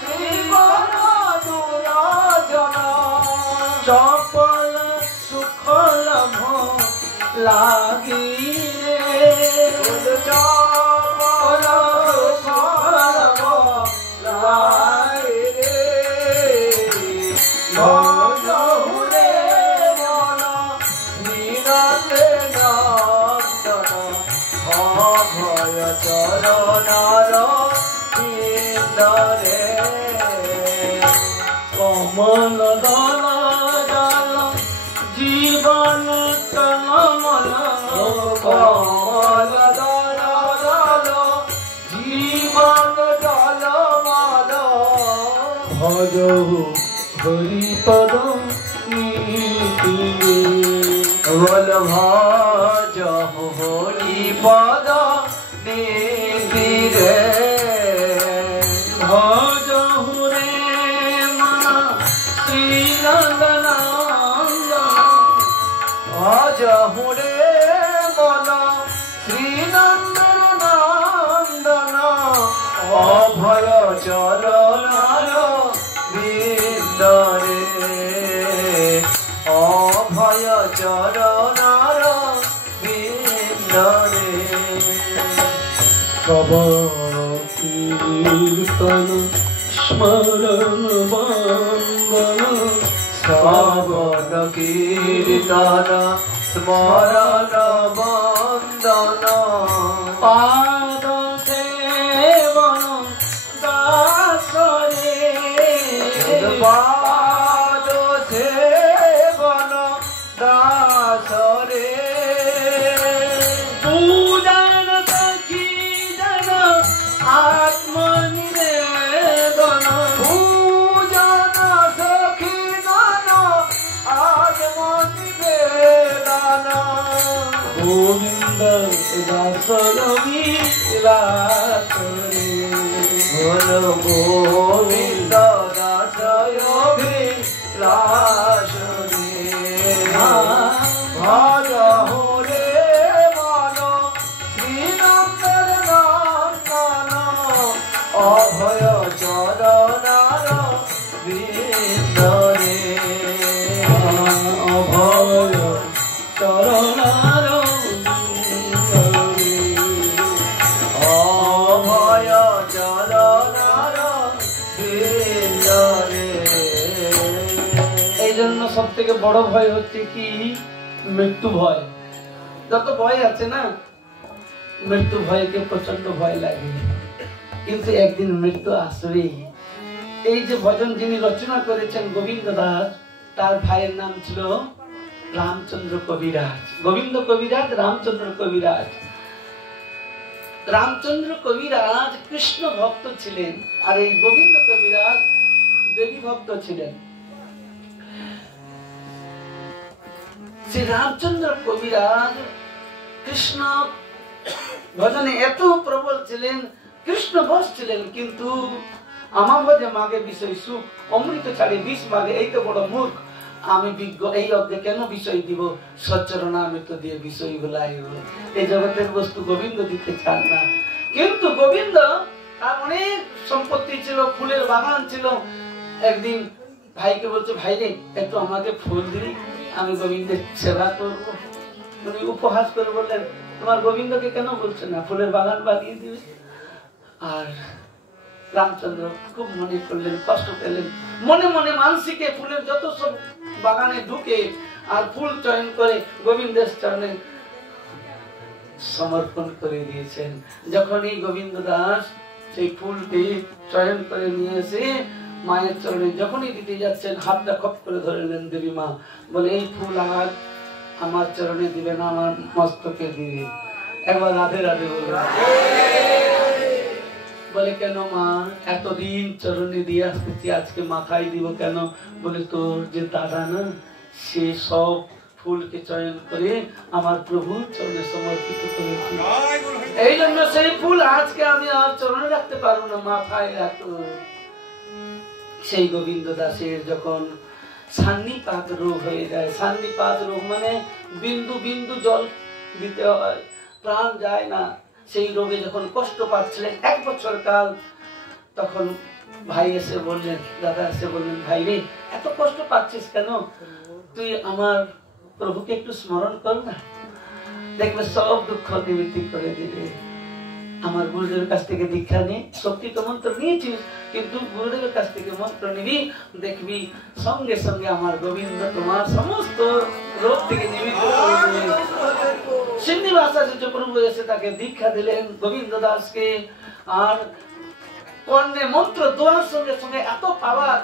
কৃপণ দূর জন চপল সুখ লাভ লাগি চপল সুখ লাভ লাগি রে মন নিরতে অভয় চরণার বিন্দরে কমল দল জল জীবন তলমল কমল দল জল জীবন তলমল ভজহু হরিপদ নীতি বল ভজহু হরিপদ নীতিরে ভজহু রে মন শ্রীনন্দনন্দন ভজহু রে মন শ্রীনন্দনন্দন অভয় চরণার বিন্দরে অভয় চরণার বিন্দরে শ্রবণ কীর্তন স্মরণ বন্দন শ্রবণ কীর্তন স্মরণ বন্দন পাদ সেবন দাসরে পাদ সেবন দাসরে পূজন সখী জন আত্মনিবেদন পূজন সখী জন আত্মনিবেদন গোবিন্দ দাস যোগী রাসরে বল গোবিন্দ দাস যোগী রাসরে ভজহু রে মন শ্রীনন্দনন্দন অভয় চরণার বিন্দরে অভয় চরণার বিন্দরে অভয় চরণার বিন্দরে। এই জন্য সব থেকে বড় ভয় হচ্ছে কি মৃত্যু ভয়। যত ভয় আছে না, মৃত্যু ভয়কে প্রচন্ড ভয় লাগে। কিন্তু একদিন মৃত্যু আসবে। এই যে ভজন যিনি রচনা করেছেন গোবিন্দ দাস, তার ভাইয়ের নাম ছিল রামচন্দ্র কবিরাজ। গোবিন্দ কবিরাজ, রামচন্দ্র কবিরাজ। রামচন্দ্র কবিরাজ কৃষ্ণ ভক্ত ছিলেন, আর এই গোবিন্দ কবিরাজ দেবী ভক্ত ছিলেন। শ্রী রামচন্দ্র কবিরাজ কৃষ্ণ ভজনে এত প্রবল ছিলেন, কৃষ্ণ বশ ছিলেন, কিন্তু আমার ভজে মাগে বিষয় সুখ, অমৃত ছাড়ে বিষ মাগে, এই তো বড় মূর্খ আমি বিজ্ঞ, এই অজ্ঞে কেন বিষয় দিব, সচ্চরণা আমি তো দিয়ে বিষয় গুলাইব। এই জগতের বস্তু গোবিন্দ দিতে চান না। কিন্তু গোবিন্দ তার অনেক সম্পত্তি ছিল, ফুলের বাগান ছিল। একদিন ভাইকে বলছে, ভাই রে একটু আমাকে ফুল দিলি, আমি গোবিন্দের সেবা করবো। উনি উপহাস করে বললেন, তোমার গোবিন্দকে কেন বলছে না, ফুলের বাগান বানিয়ে দিবে। আর রামচন্দ্র খুব মনে করলেন, কষ্ট পেলেন, মনে মনে মানসিকে ফুলের যত সব বাগানে ঢুকে আর ফুল চয়ন করে গোবিন্দের চরণে সমর্পণ করে দিয়েছেন। যখনই গোবিন্দ দাস সেই ফুলটি চয়ন করে নিয়ে এসে মায়ের চরণে যখনই দিতে যাচ্ছেন, হাতটা খপ করে ধরে নেন দেবী মা, বলে এই ফুল আর আমার চরণে দিবে না, আমার মস্তকে দিবে। একবার রাধে রাধে বলবে। বলে কেন মা, এতদিন চরণে দিয়ে আসতেছি, আজকে মাথায় দিব কেন? বলে তোর যে দাদা না, সে সব ফুলকে চয়ন করে আমার প্রভুর চরণে সমর্পিত করেছে, এই জন্য সেই ফুল আজকে আমি আর চরণে রাখতে পারবো না, মাথায় রাখো। সেই গোবিন্দ দাসের যখন সান্নিপাত রোগ হয়ে যায়, সান্নিপাত রোগ মানে বিন্দু বিন্দু জল দিতে হয়, প্রাণ যায় না, সেই রোগে যখন কষ্ট পাচ্ছিলেন 1 বছর কাল, তখন ভাই এসে বললেন, দাদা এসে বললেন, ভাই রে এত কষ্ট পাচ্ছিস কেন, তুই আমার প্রভুকে একটু স্মরণ কর না, দেখবে সব দুঃখ নিবৃত্তি করে দিবে। আমার গুরুদেবের কাছ থেকে দীক্ষা নিয়ে শক্তি তো মন্ত্র নিয়েছিস, কিন্তু গুরুদেবের কাছ থেকে মন্ত্র নিবি, দেখবি সঙ্গে সঙ্গে আমার গোবিন্দ তোমার সমস্ত রোগ থেকে নিবৃত্ত করে দেবে। শ্রীনিবাস আচার্য প্রভু এসে তাকে দীক্ষা দিলেন গোবিন্দ দাসকে, আর কর্ণে মন্ত্র দোয়ার সঙ্গে সঙ্গে এত পাওয়ার।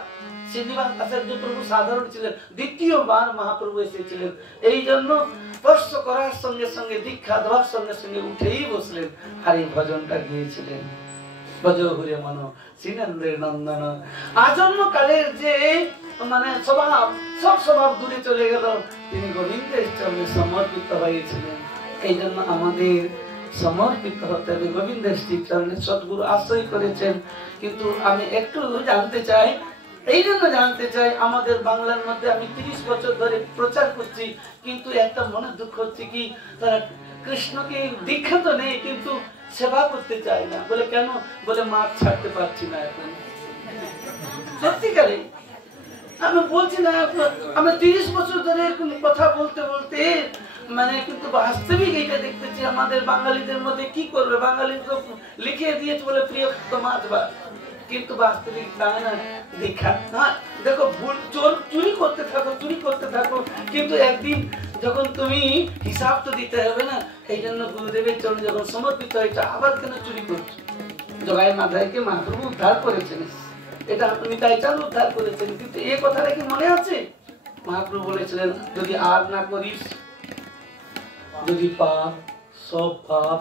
শ্রীনিবাস আচার্য প্রভু সাধারণ ছিলেন, দ্বিতীয়বার মহাপ্রভু এসেছিলেন, এই জন্য স্পর্শ করার সঙ্গে সঙ্গে দীক্ষা দেওয়ার সঙ্গে সঙ্গে উঠেই বসলেন আর এই ভজনটা গিয়েছিলেন, ভজ হুরে মন শ্রীনন্দের নন্দন। আজন্ম কালের যে মানে স্বভাব, সব স্বভাব দূরে চলে গেল, তিনি গোবিন্দের চরণে সমর্পিত হয়েছিলেন। এই জন্য আমাদের সমর্পিত হতে হবে গোবিন্দের শ্রীচরণে। সদ্গুরু আশ্রয় করেছেন, কিন্তু আমি একটু জানতে চাই, এই জন্য জানতে চাই, আমাদের বাংলার মধ্যে আমি 30 বছর ধরে প্রচার করছি, কিন্তু একটা মনে দুঃখ হচ্ছে কি, তারা কৃষ্ণকে দীক্ষা তো নেই কিন্তু সেবা করতে চায় না। বলে কেন? বলে মাছ ছাড়তে পারছি না এখন। সত্যিকারে আমি বলছি না, আমি 30 বছর ধরে কথা বলতে বলতে মানে কিন্তু বাস্তবিক এইটা দেখতেছি আমাদের বাঙালিদের মধ্যে কি করবে, বাঙালি তো লিখে দিয়েছে বলে প্রিয় মাছ বা, কিন্তু বাস্তবিক না দীক্ষা না। দেখো ভুল, চুরি করতে থাকো, চুরি করতে থাকো, কিন্তু একদিন যখন তুমি হিসাব তো দিতে হবে না। এই জন্য গুরুদেবের চরণে যখন সমর্পিত হয়েছে, আবার কেন চুরি করছো? জগাই মাথায়কে মহাপ্রভু উদ্ধার করেছেন, এটা আপনি তাই চান উদ্ধার করেছেন, কিন্তু এই কথাটা কি মনে আছে? মহাপ্রভু বলেছিলেন, যদি আর না করিস, যদি পাপ, সব পাপ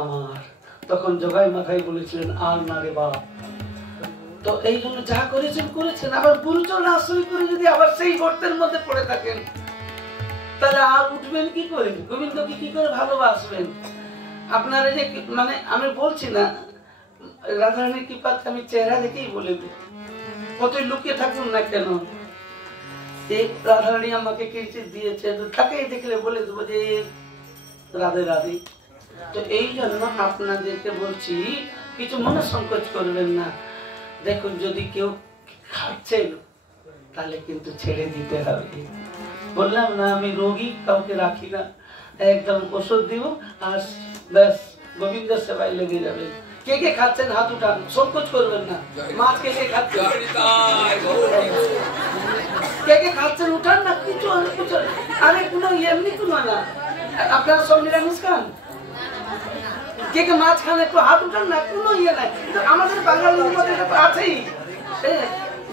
আমার। তখন জগাই মাথায় বলেছিলেন, আর না রে বাপ। তো এই জন্য যা করেছেন করেছেন, আবার গুরুচরণ আশ্রয় করে যদি আবার সেই গর্তের মধ্যে পড়ে থাকেন, তাহলে আর উঠবেন কি করে? গোবিন্দকে কি করে ভালোবাসবেন? আপনারা যে মানে আমি বলছি না, রাধারানীর কৃপাতে আমি চেহারা দেখেই বলে দিই, কতই লুকিয়ে থাকুন না কেন, এই রাধারানী আমাকে কিছু দিয়েছে, তাকেই দেখলে বলে দেবো যে রাধে রাধে। তো এই জন্য আপনাদেরকে বলছি, কিছু মনে সংকোচ করবেন না। দেখুন, যদি কেউ খাচ্ছেন তাহলে কিন্তু ছেড়ে দিতে হবে। বললাম না, আমি রোগী কাউকে রাখি না, একদম ওষুধ দিব আর ব্যাস গোবিন্দ সেবায় লেগে যাবে। কে কে খাচ্ছেন হাত উঠান, সংকোচ করবেন না। মাছ কে কে খাচ্ছেন, কে কে খাচ্ছেন উঠান না, কিছু আরে কোনো এমনি কোনো না। আপনারা সব নিরামিষ খান? কে কে মাছ খান একটু হাত উঠান না, কোনো ইয়ে নাই। আমাদের বাঙালির মধ্যে তো আছেই,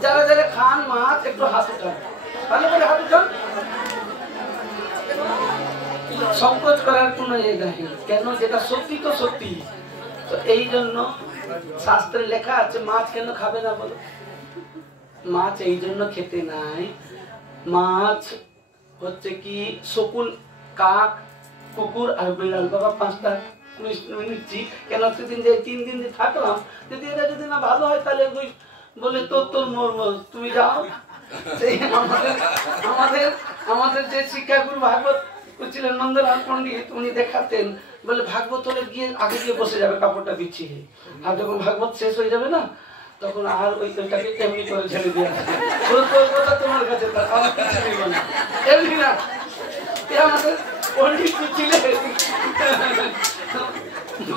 যারা যারা খান মাছ একটু হাত উঠান, ভালো করে হাত উঠান। সংকোচ করার কোনো ইয়ে নাই, কেন যেটা সত্যি তো সত্যি। তো এই জন্য শাস্ত্রে লেখা আছে মাছ কেন খাবে না বলো? মাছ এই জন্য খেতে নাই, মাছ হচ্ছে কি শকুন, কাক, কুকুর আর বিড়াল, বাবা 5টা নিচ্ছি কেন, সেদিন যে 3 দিন যে থাকলাম, যদি এরা যদি না ভালো হয় তাহলে ওই বলে তোর মর্ম, তুমি যাও। সেই আমাদের যে শিক্ষাগুরু ভাগবত ছিলেন নন্দলাল পণ্ডিত, উনি দেখাতেন, বলে ভাগবত হলে গিয়ে আগে গিয়ে বসে যাবে কাপড়টা বিছিয়ে, আর যখন ভাগবত শেষ হয়ে যাবে না তখন আর ওইটাকে এমনি করে ছেড়ে দিয়ে আসবে, তোমার কাছে আমার কিছু নেব না, এমনি না। আমাদের পণ্ডিত ছিলেন,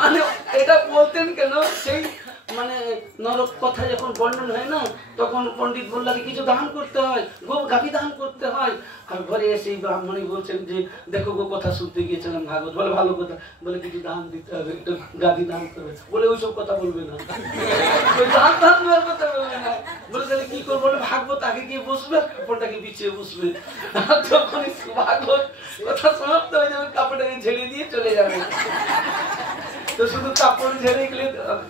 মানে এটা বলতেন কেন, সেই মানে নরক কথা যখন বর্ণন হয় না, তখন পণ্ডিত বললেন কিছু দান করতে হয়, গাভী দান করতে হয়। আর ঘরে এসে ব্রাহ্মণী বলছেন যে দেখো গো কথা শুনতে গিয়েছিলাম ভাগবত, বলে ভালো কথা, বলে কিছু দান দিতে হবে, একটু গাভী দান করবে, বলে ওইসব কথা বলবে না, দান দান দেওয়ার কথা বলবে না, বলে তাহলে কি করবো, বলে ভাগবত আগে গিয়ে বসবে, কাপড়টাকে বিছিয়ে বসবে, যখন ভাগবত কথা সমাপ্ত হয়ে যাবে কাপড়টাকে ঝেড়ে দিয়ে চলে যাবে। তো শুধু কাপড় ঝেড়ে গেলে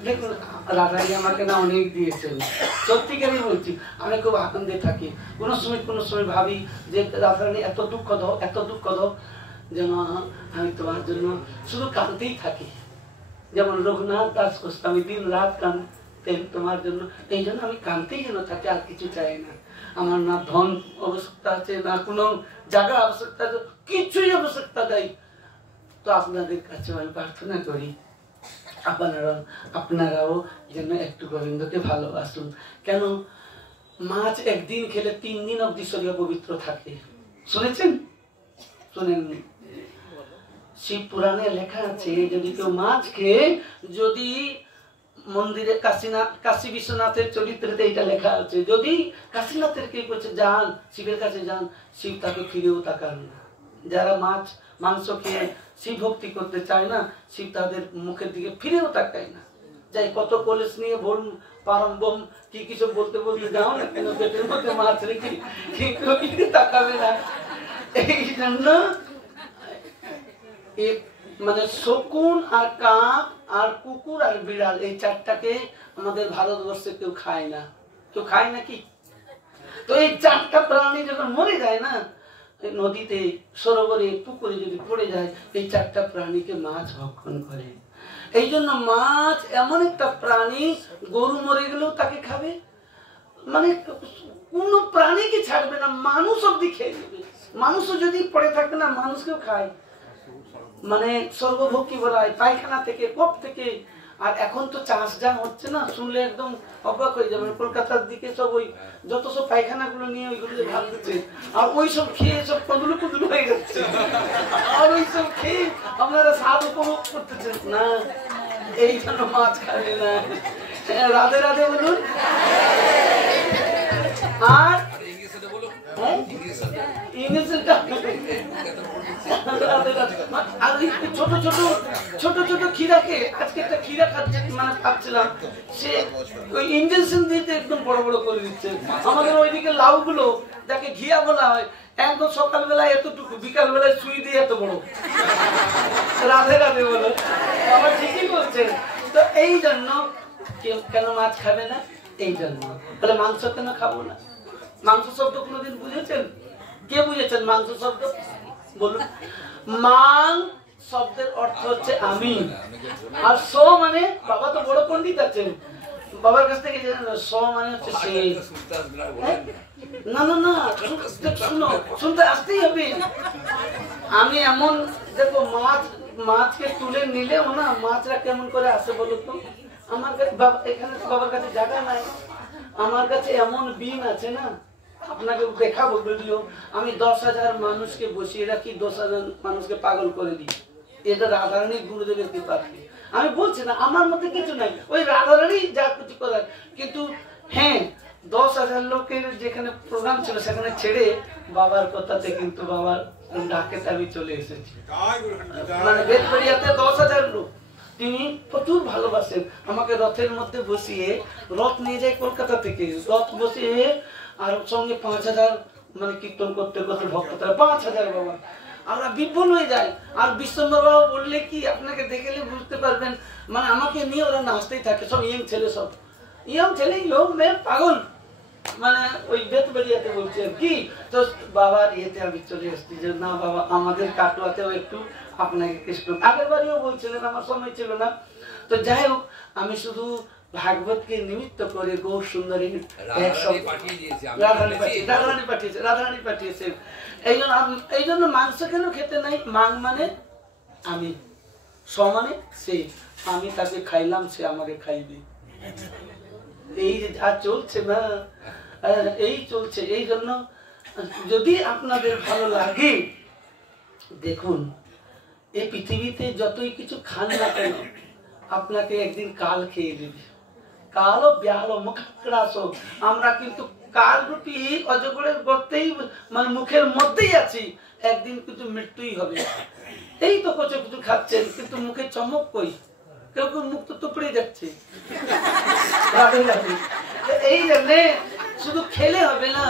দেখুন, রাধাই আমাকে না অনেক দিয়েছেন, সত্যিকারই বলছি, আমি খুব আনন্দে থাকি। কোনো সময় ভাবি যে রাধারানী এত দুঃখ দাও যেন আমি তোমার জন্য শুধু কাঁদতেই থাকি। যেমন রঘুনাথ দাস গোস্বামী দিন রাত কাঁদতেন তোমার জন্য, এই জন্য আমি কাঁদতেই যেন থাকি, আর কিছু চাই না। আমার না ধন আবশ্যকতা আছে, না কোনো জায়গা আবশ্যকতা আছে, কিছুই আবশ্যকতা দেয়। তো আপনাদের কাছে আমি প্রার্থনা করি আপনারাও যেন একটু গোবিন্দকে ভালোবাসুন। কেন মাছ একদিন খেলে 3 দিন অবধি শরীর পবিত্র থাকে, শুনেছেন? শুনেননি? শিব পুরাণে লেখা আছে যদি কেউ মাছ খেয়ে, যদি মন্দিরে কাশী বিশ্বনাথের চরিত্রতে এটা লেখা আছে, যদি কাশীনাথের কে কাছে যান, শিবের কাছে যান, শিব তাকে ফিরেও তাকান না। যারা মাংস খেয়ে শিব ভক্তি করতে চায় না, শিব তাদের মুখের দিকে ফিরেও তাকায় না। যাই কত কলেজ নিয়ে বলুন পারম্বম কি কিছু বলতে যাও না কেন, পেটের মধ্যে মাছ রেখে তাকাবে না। এই জন্য মানে শকুন আর কাক আর কুকুর আর বিড়াল, এই 4টাকে আমাদের ভারতবর্ষে কেউ খায় না। কেউ খায় নাকি? তো এই 4টা প্রাণী যখন মরে যায় না, নদীতে, সরোবরে, পুকুরে যদি পড়ে যায়, এই 4টা প্রাণীকে মাছ ভক্ষণ করে। এই জন্য মাছ এমন একটা প্রাণী, গরু মরে গেলেও তাকে খাবে, মানে কোন প্রাণীকে ছাড়বে না, মানুষ অব্দি খেয়ে নেবে। মানুষও যদি পড়ে থাকে না, মানুষকেও খায়, মানে সর্বভক্ষী বলা হয়, পায়খানা থেকে, কপ থেকে। আর এখন তো চাষ যা হচ্ছে না, শুনলে একদম অবাক হয়ে যাবে। কলকাতার দিকে সব ওই যত সব পায়খানা গুলো নিয়ে ওইগুলো ঢাল দিচ্ছে, আর ওই সব খেয়ে সব কদুলু কুদুলু হয়ে যাচ্ছে, আর ওই সব খেয়ে আপনারা স্বাদ উপভোগ করতেছেন না। এই জন্য মাছ খাবে না। রাধে রাধে বলুন। আর ছোট ছোট ক্ষীরাকে, আজকে একটা ক্ষীরা মানে খাচ্ছিলাম, সে ওই ইঞ্জেকশন দিতে একদম বড় বড় করে দিচ্ছে। আমাদের ওইদিকে লাউ গুলো যাকে ঘিয়া বলা হয়, একদম সকালবেলায় এতটুকু, বিকাল বেলায় সুই দিয়ে এত বড়। রাধে রাধে বলো, আমার ঠিকই বলছেন। তো এই জন্য কেন মাছ খাবে না? এই জন্য। তাহলে মাংস কেন খাবো না? মাংস শব্দ কোনোদিন বুঝেছেন? কে বুঝেছেন মাংস শব্দ? বলুন। মান শব্দের অর্থ হচ্ছে আমি, আর স মানে, বাবা তো বড় পণ্ডিত আছেন, বাবার কাছ থেকে জেনে না, স মানে হচ্ছে সে। না না না, শুনো, শুনতে আসতেই হবে। আমি এমন দেখো, মাছকে তুলে নিলেও না, মাছরা কেমন করে আসে বলো তো? আমার কাছে এখানে বাবার কাছে জায়গা নাই, আমার কাছে এমন বিন আছে না, আপনাকে দেখাবো ভিডিও। আমি 10,000 মানুষকে বসিয়ে রাখি, 10,000 মানুষকে পাগল করে দিই। এটা রাধারানী গুরুদেবের কৃপা। আমি বলছি না আমার মধ্যে কিছু নাই, ওই রাধারানী যা কিছু করার। কিন্তু হ্যাঁ, 10,000 লোকের যেখানে প্রোগ্রাম ছিল সেখানে ছেড়ে বাবার কথাতে, কিন্তু বাবার ডাকেতে আমি চলে এসেছি। মানে বেতবাড়িয়াতে 10,000 লোক, তিনি প্রচুর ভালোবাসেন। আমাকে রথের মধ্যে বসিয়ে রথ নিয়ে যায় কলকাতা থেকে, রথ বসিয়ে আর সঙ্গে 5000 মানে কীর্তন করতে করতে ভক্তরা 5000 বাবা, আমরা বিভ্বল হয়ে যাই। আর বিশ্বম্বর বাবা বললে কি আপনাকে দেখলে বুঝতে পারবেন, মানে আমাকে নিয়ে ওরা নাচতেই থাকে, সব ইয়ং ছেলে, সব ইয়ং ছেলে, ইয়ং মেয়ে, পাগল, মানে ওই বেত বেরিয়াতে বলছে কি। তো বাবার ইয়েতে আমি চলে এসেছি যে না বাবা আমাদের কাটোয়াতেও একটু আপনাকে কৃষ্ণ, আগের বাড়িও বলছিলেন, আমার সময় ছিল না। তো যাই হোক, আমি শুধু ভাগবতকে নিমিত্ত করে গৌর সুন্দরী রাধারানী পাঠিয়েছেন। এই জন্য মাংস কেন খেতে নাই, মাং মানে আমি, সমানে সে, আমি তাকে খাইলাম, সে আমাকে খাইবে। এই যা চলছে না, এই চলছে। এই জন্য যদি আপনাদের ভালো লাগে, দেখুন এই পৃথিবীতে যতই কিছু খান না কেন আপনাকে একদিন কাল খেয়ে দেবে। কাল ও ব্যাল মুখাক্রাস, আমরা কিন্তু কাল রূপী অজগরের গর্তেই, মানে মুখের মধ্যেই আছি, একদিন কিন্তু মৃত্যুই হবে। এই তো কচু কিছু খাচ্ছেন কিন্তু মুখে চমক কই, কেউ কেউ মুখ তো তুপড়ে যাচ্ছে। এই জন্য শুধু খেলে হবে না,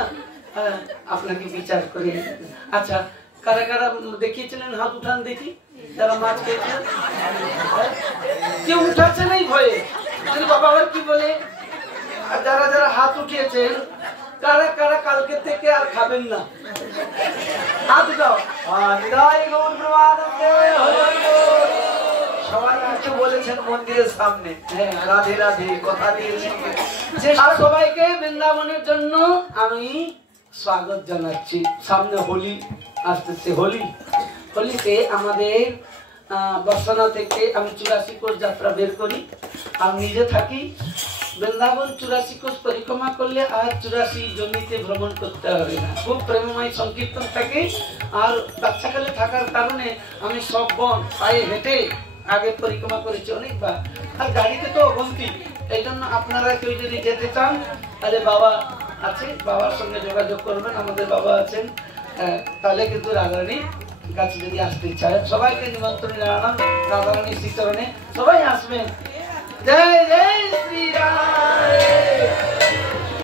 আপনাকে বিচার করে। আচ্ছা, কারা কারা দেখিয়েছিলেন হাত উঠান দেখি, যারা মাছ খেয়েছেন? কেউ উঠাচ্ছে নাই ভয়ে, বাবা আবার কি বলে? আর যারা যারা হাত উঠিয়েছেন, কারা কারা কালকে থেকে আর খাবেন না? হাত উঠাও। সবাই কিছু বলেছেন মন্দিরের সামনে, রাধে রাধে কথা দিয়েছেন। আর সবাইকে বৃন্দাবনের জন্য আমি স্বাগত জানাচ্ছি। সামনে হোলি আসতেছে, হোলিতে আমাদের বর্ষানা থেকে আমি 84 কোষ যাত্রা বের করি। আমি নিজে থাকি বৃন্দাবন, 84 কোষ পরিক্রমা করলে আর 84 জমিতে ভ্রমণ করতে হবে না। খুব প্রেমময় সংকীর্তন থাকে। আর বাচ্চাকালে থাকার কারণে আমি সব বন পায়ে হেঁটে আগে পরিক্রমা করেছি অনেকবার, আর গাড়িতে তো অগন্তি। এই জন্য আপনারা কেউ যদি যেতে চান তাহলে বাবা আছে, বাবার সঙ্গে যোগাযোগ করবেন, আমাদের বাবা আছেন। তাহলে কিন্তু রাধারানীর কাছে যদি আসতে চায়, সবাইকে নিমন্ত্রণ জানালাম রাধারানীর শ্রীচরণে, সবাই আসবেন। জয় জয় শ্রীরাম।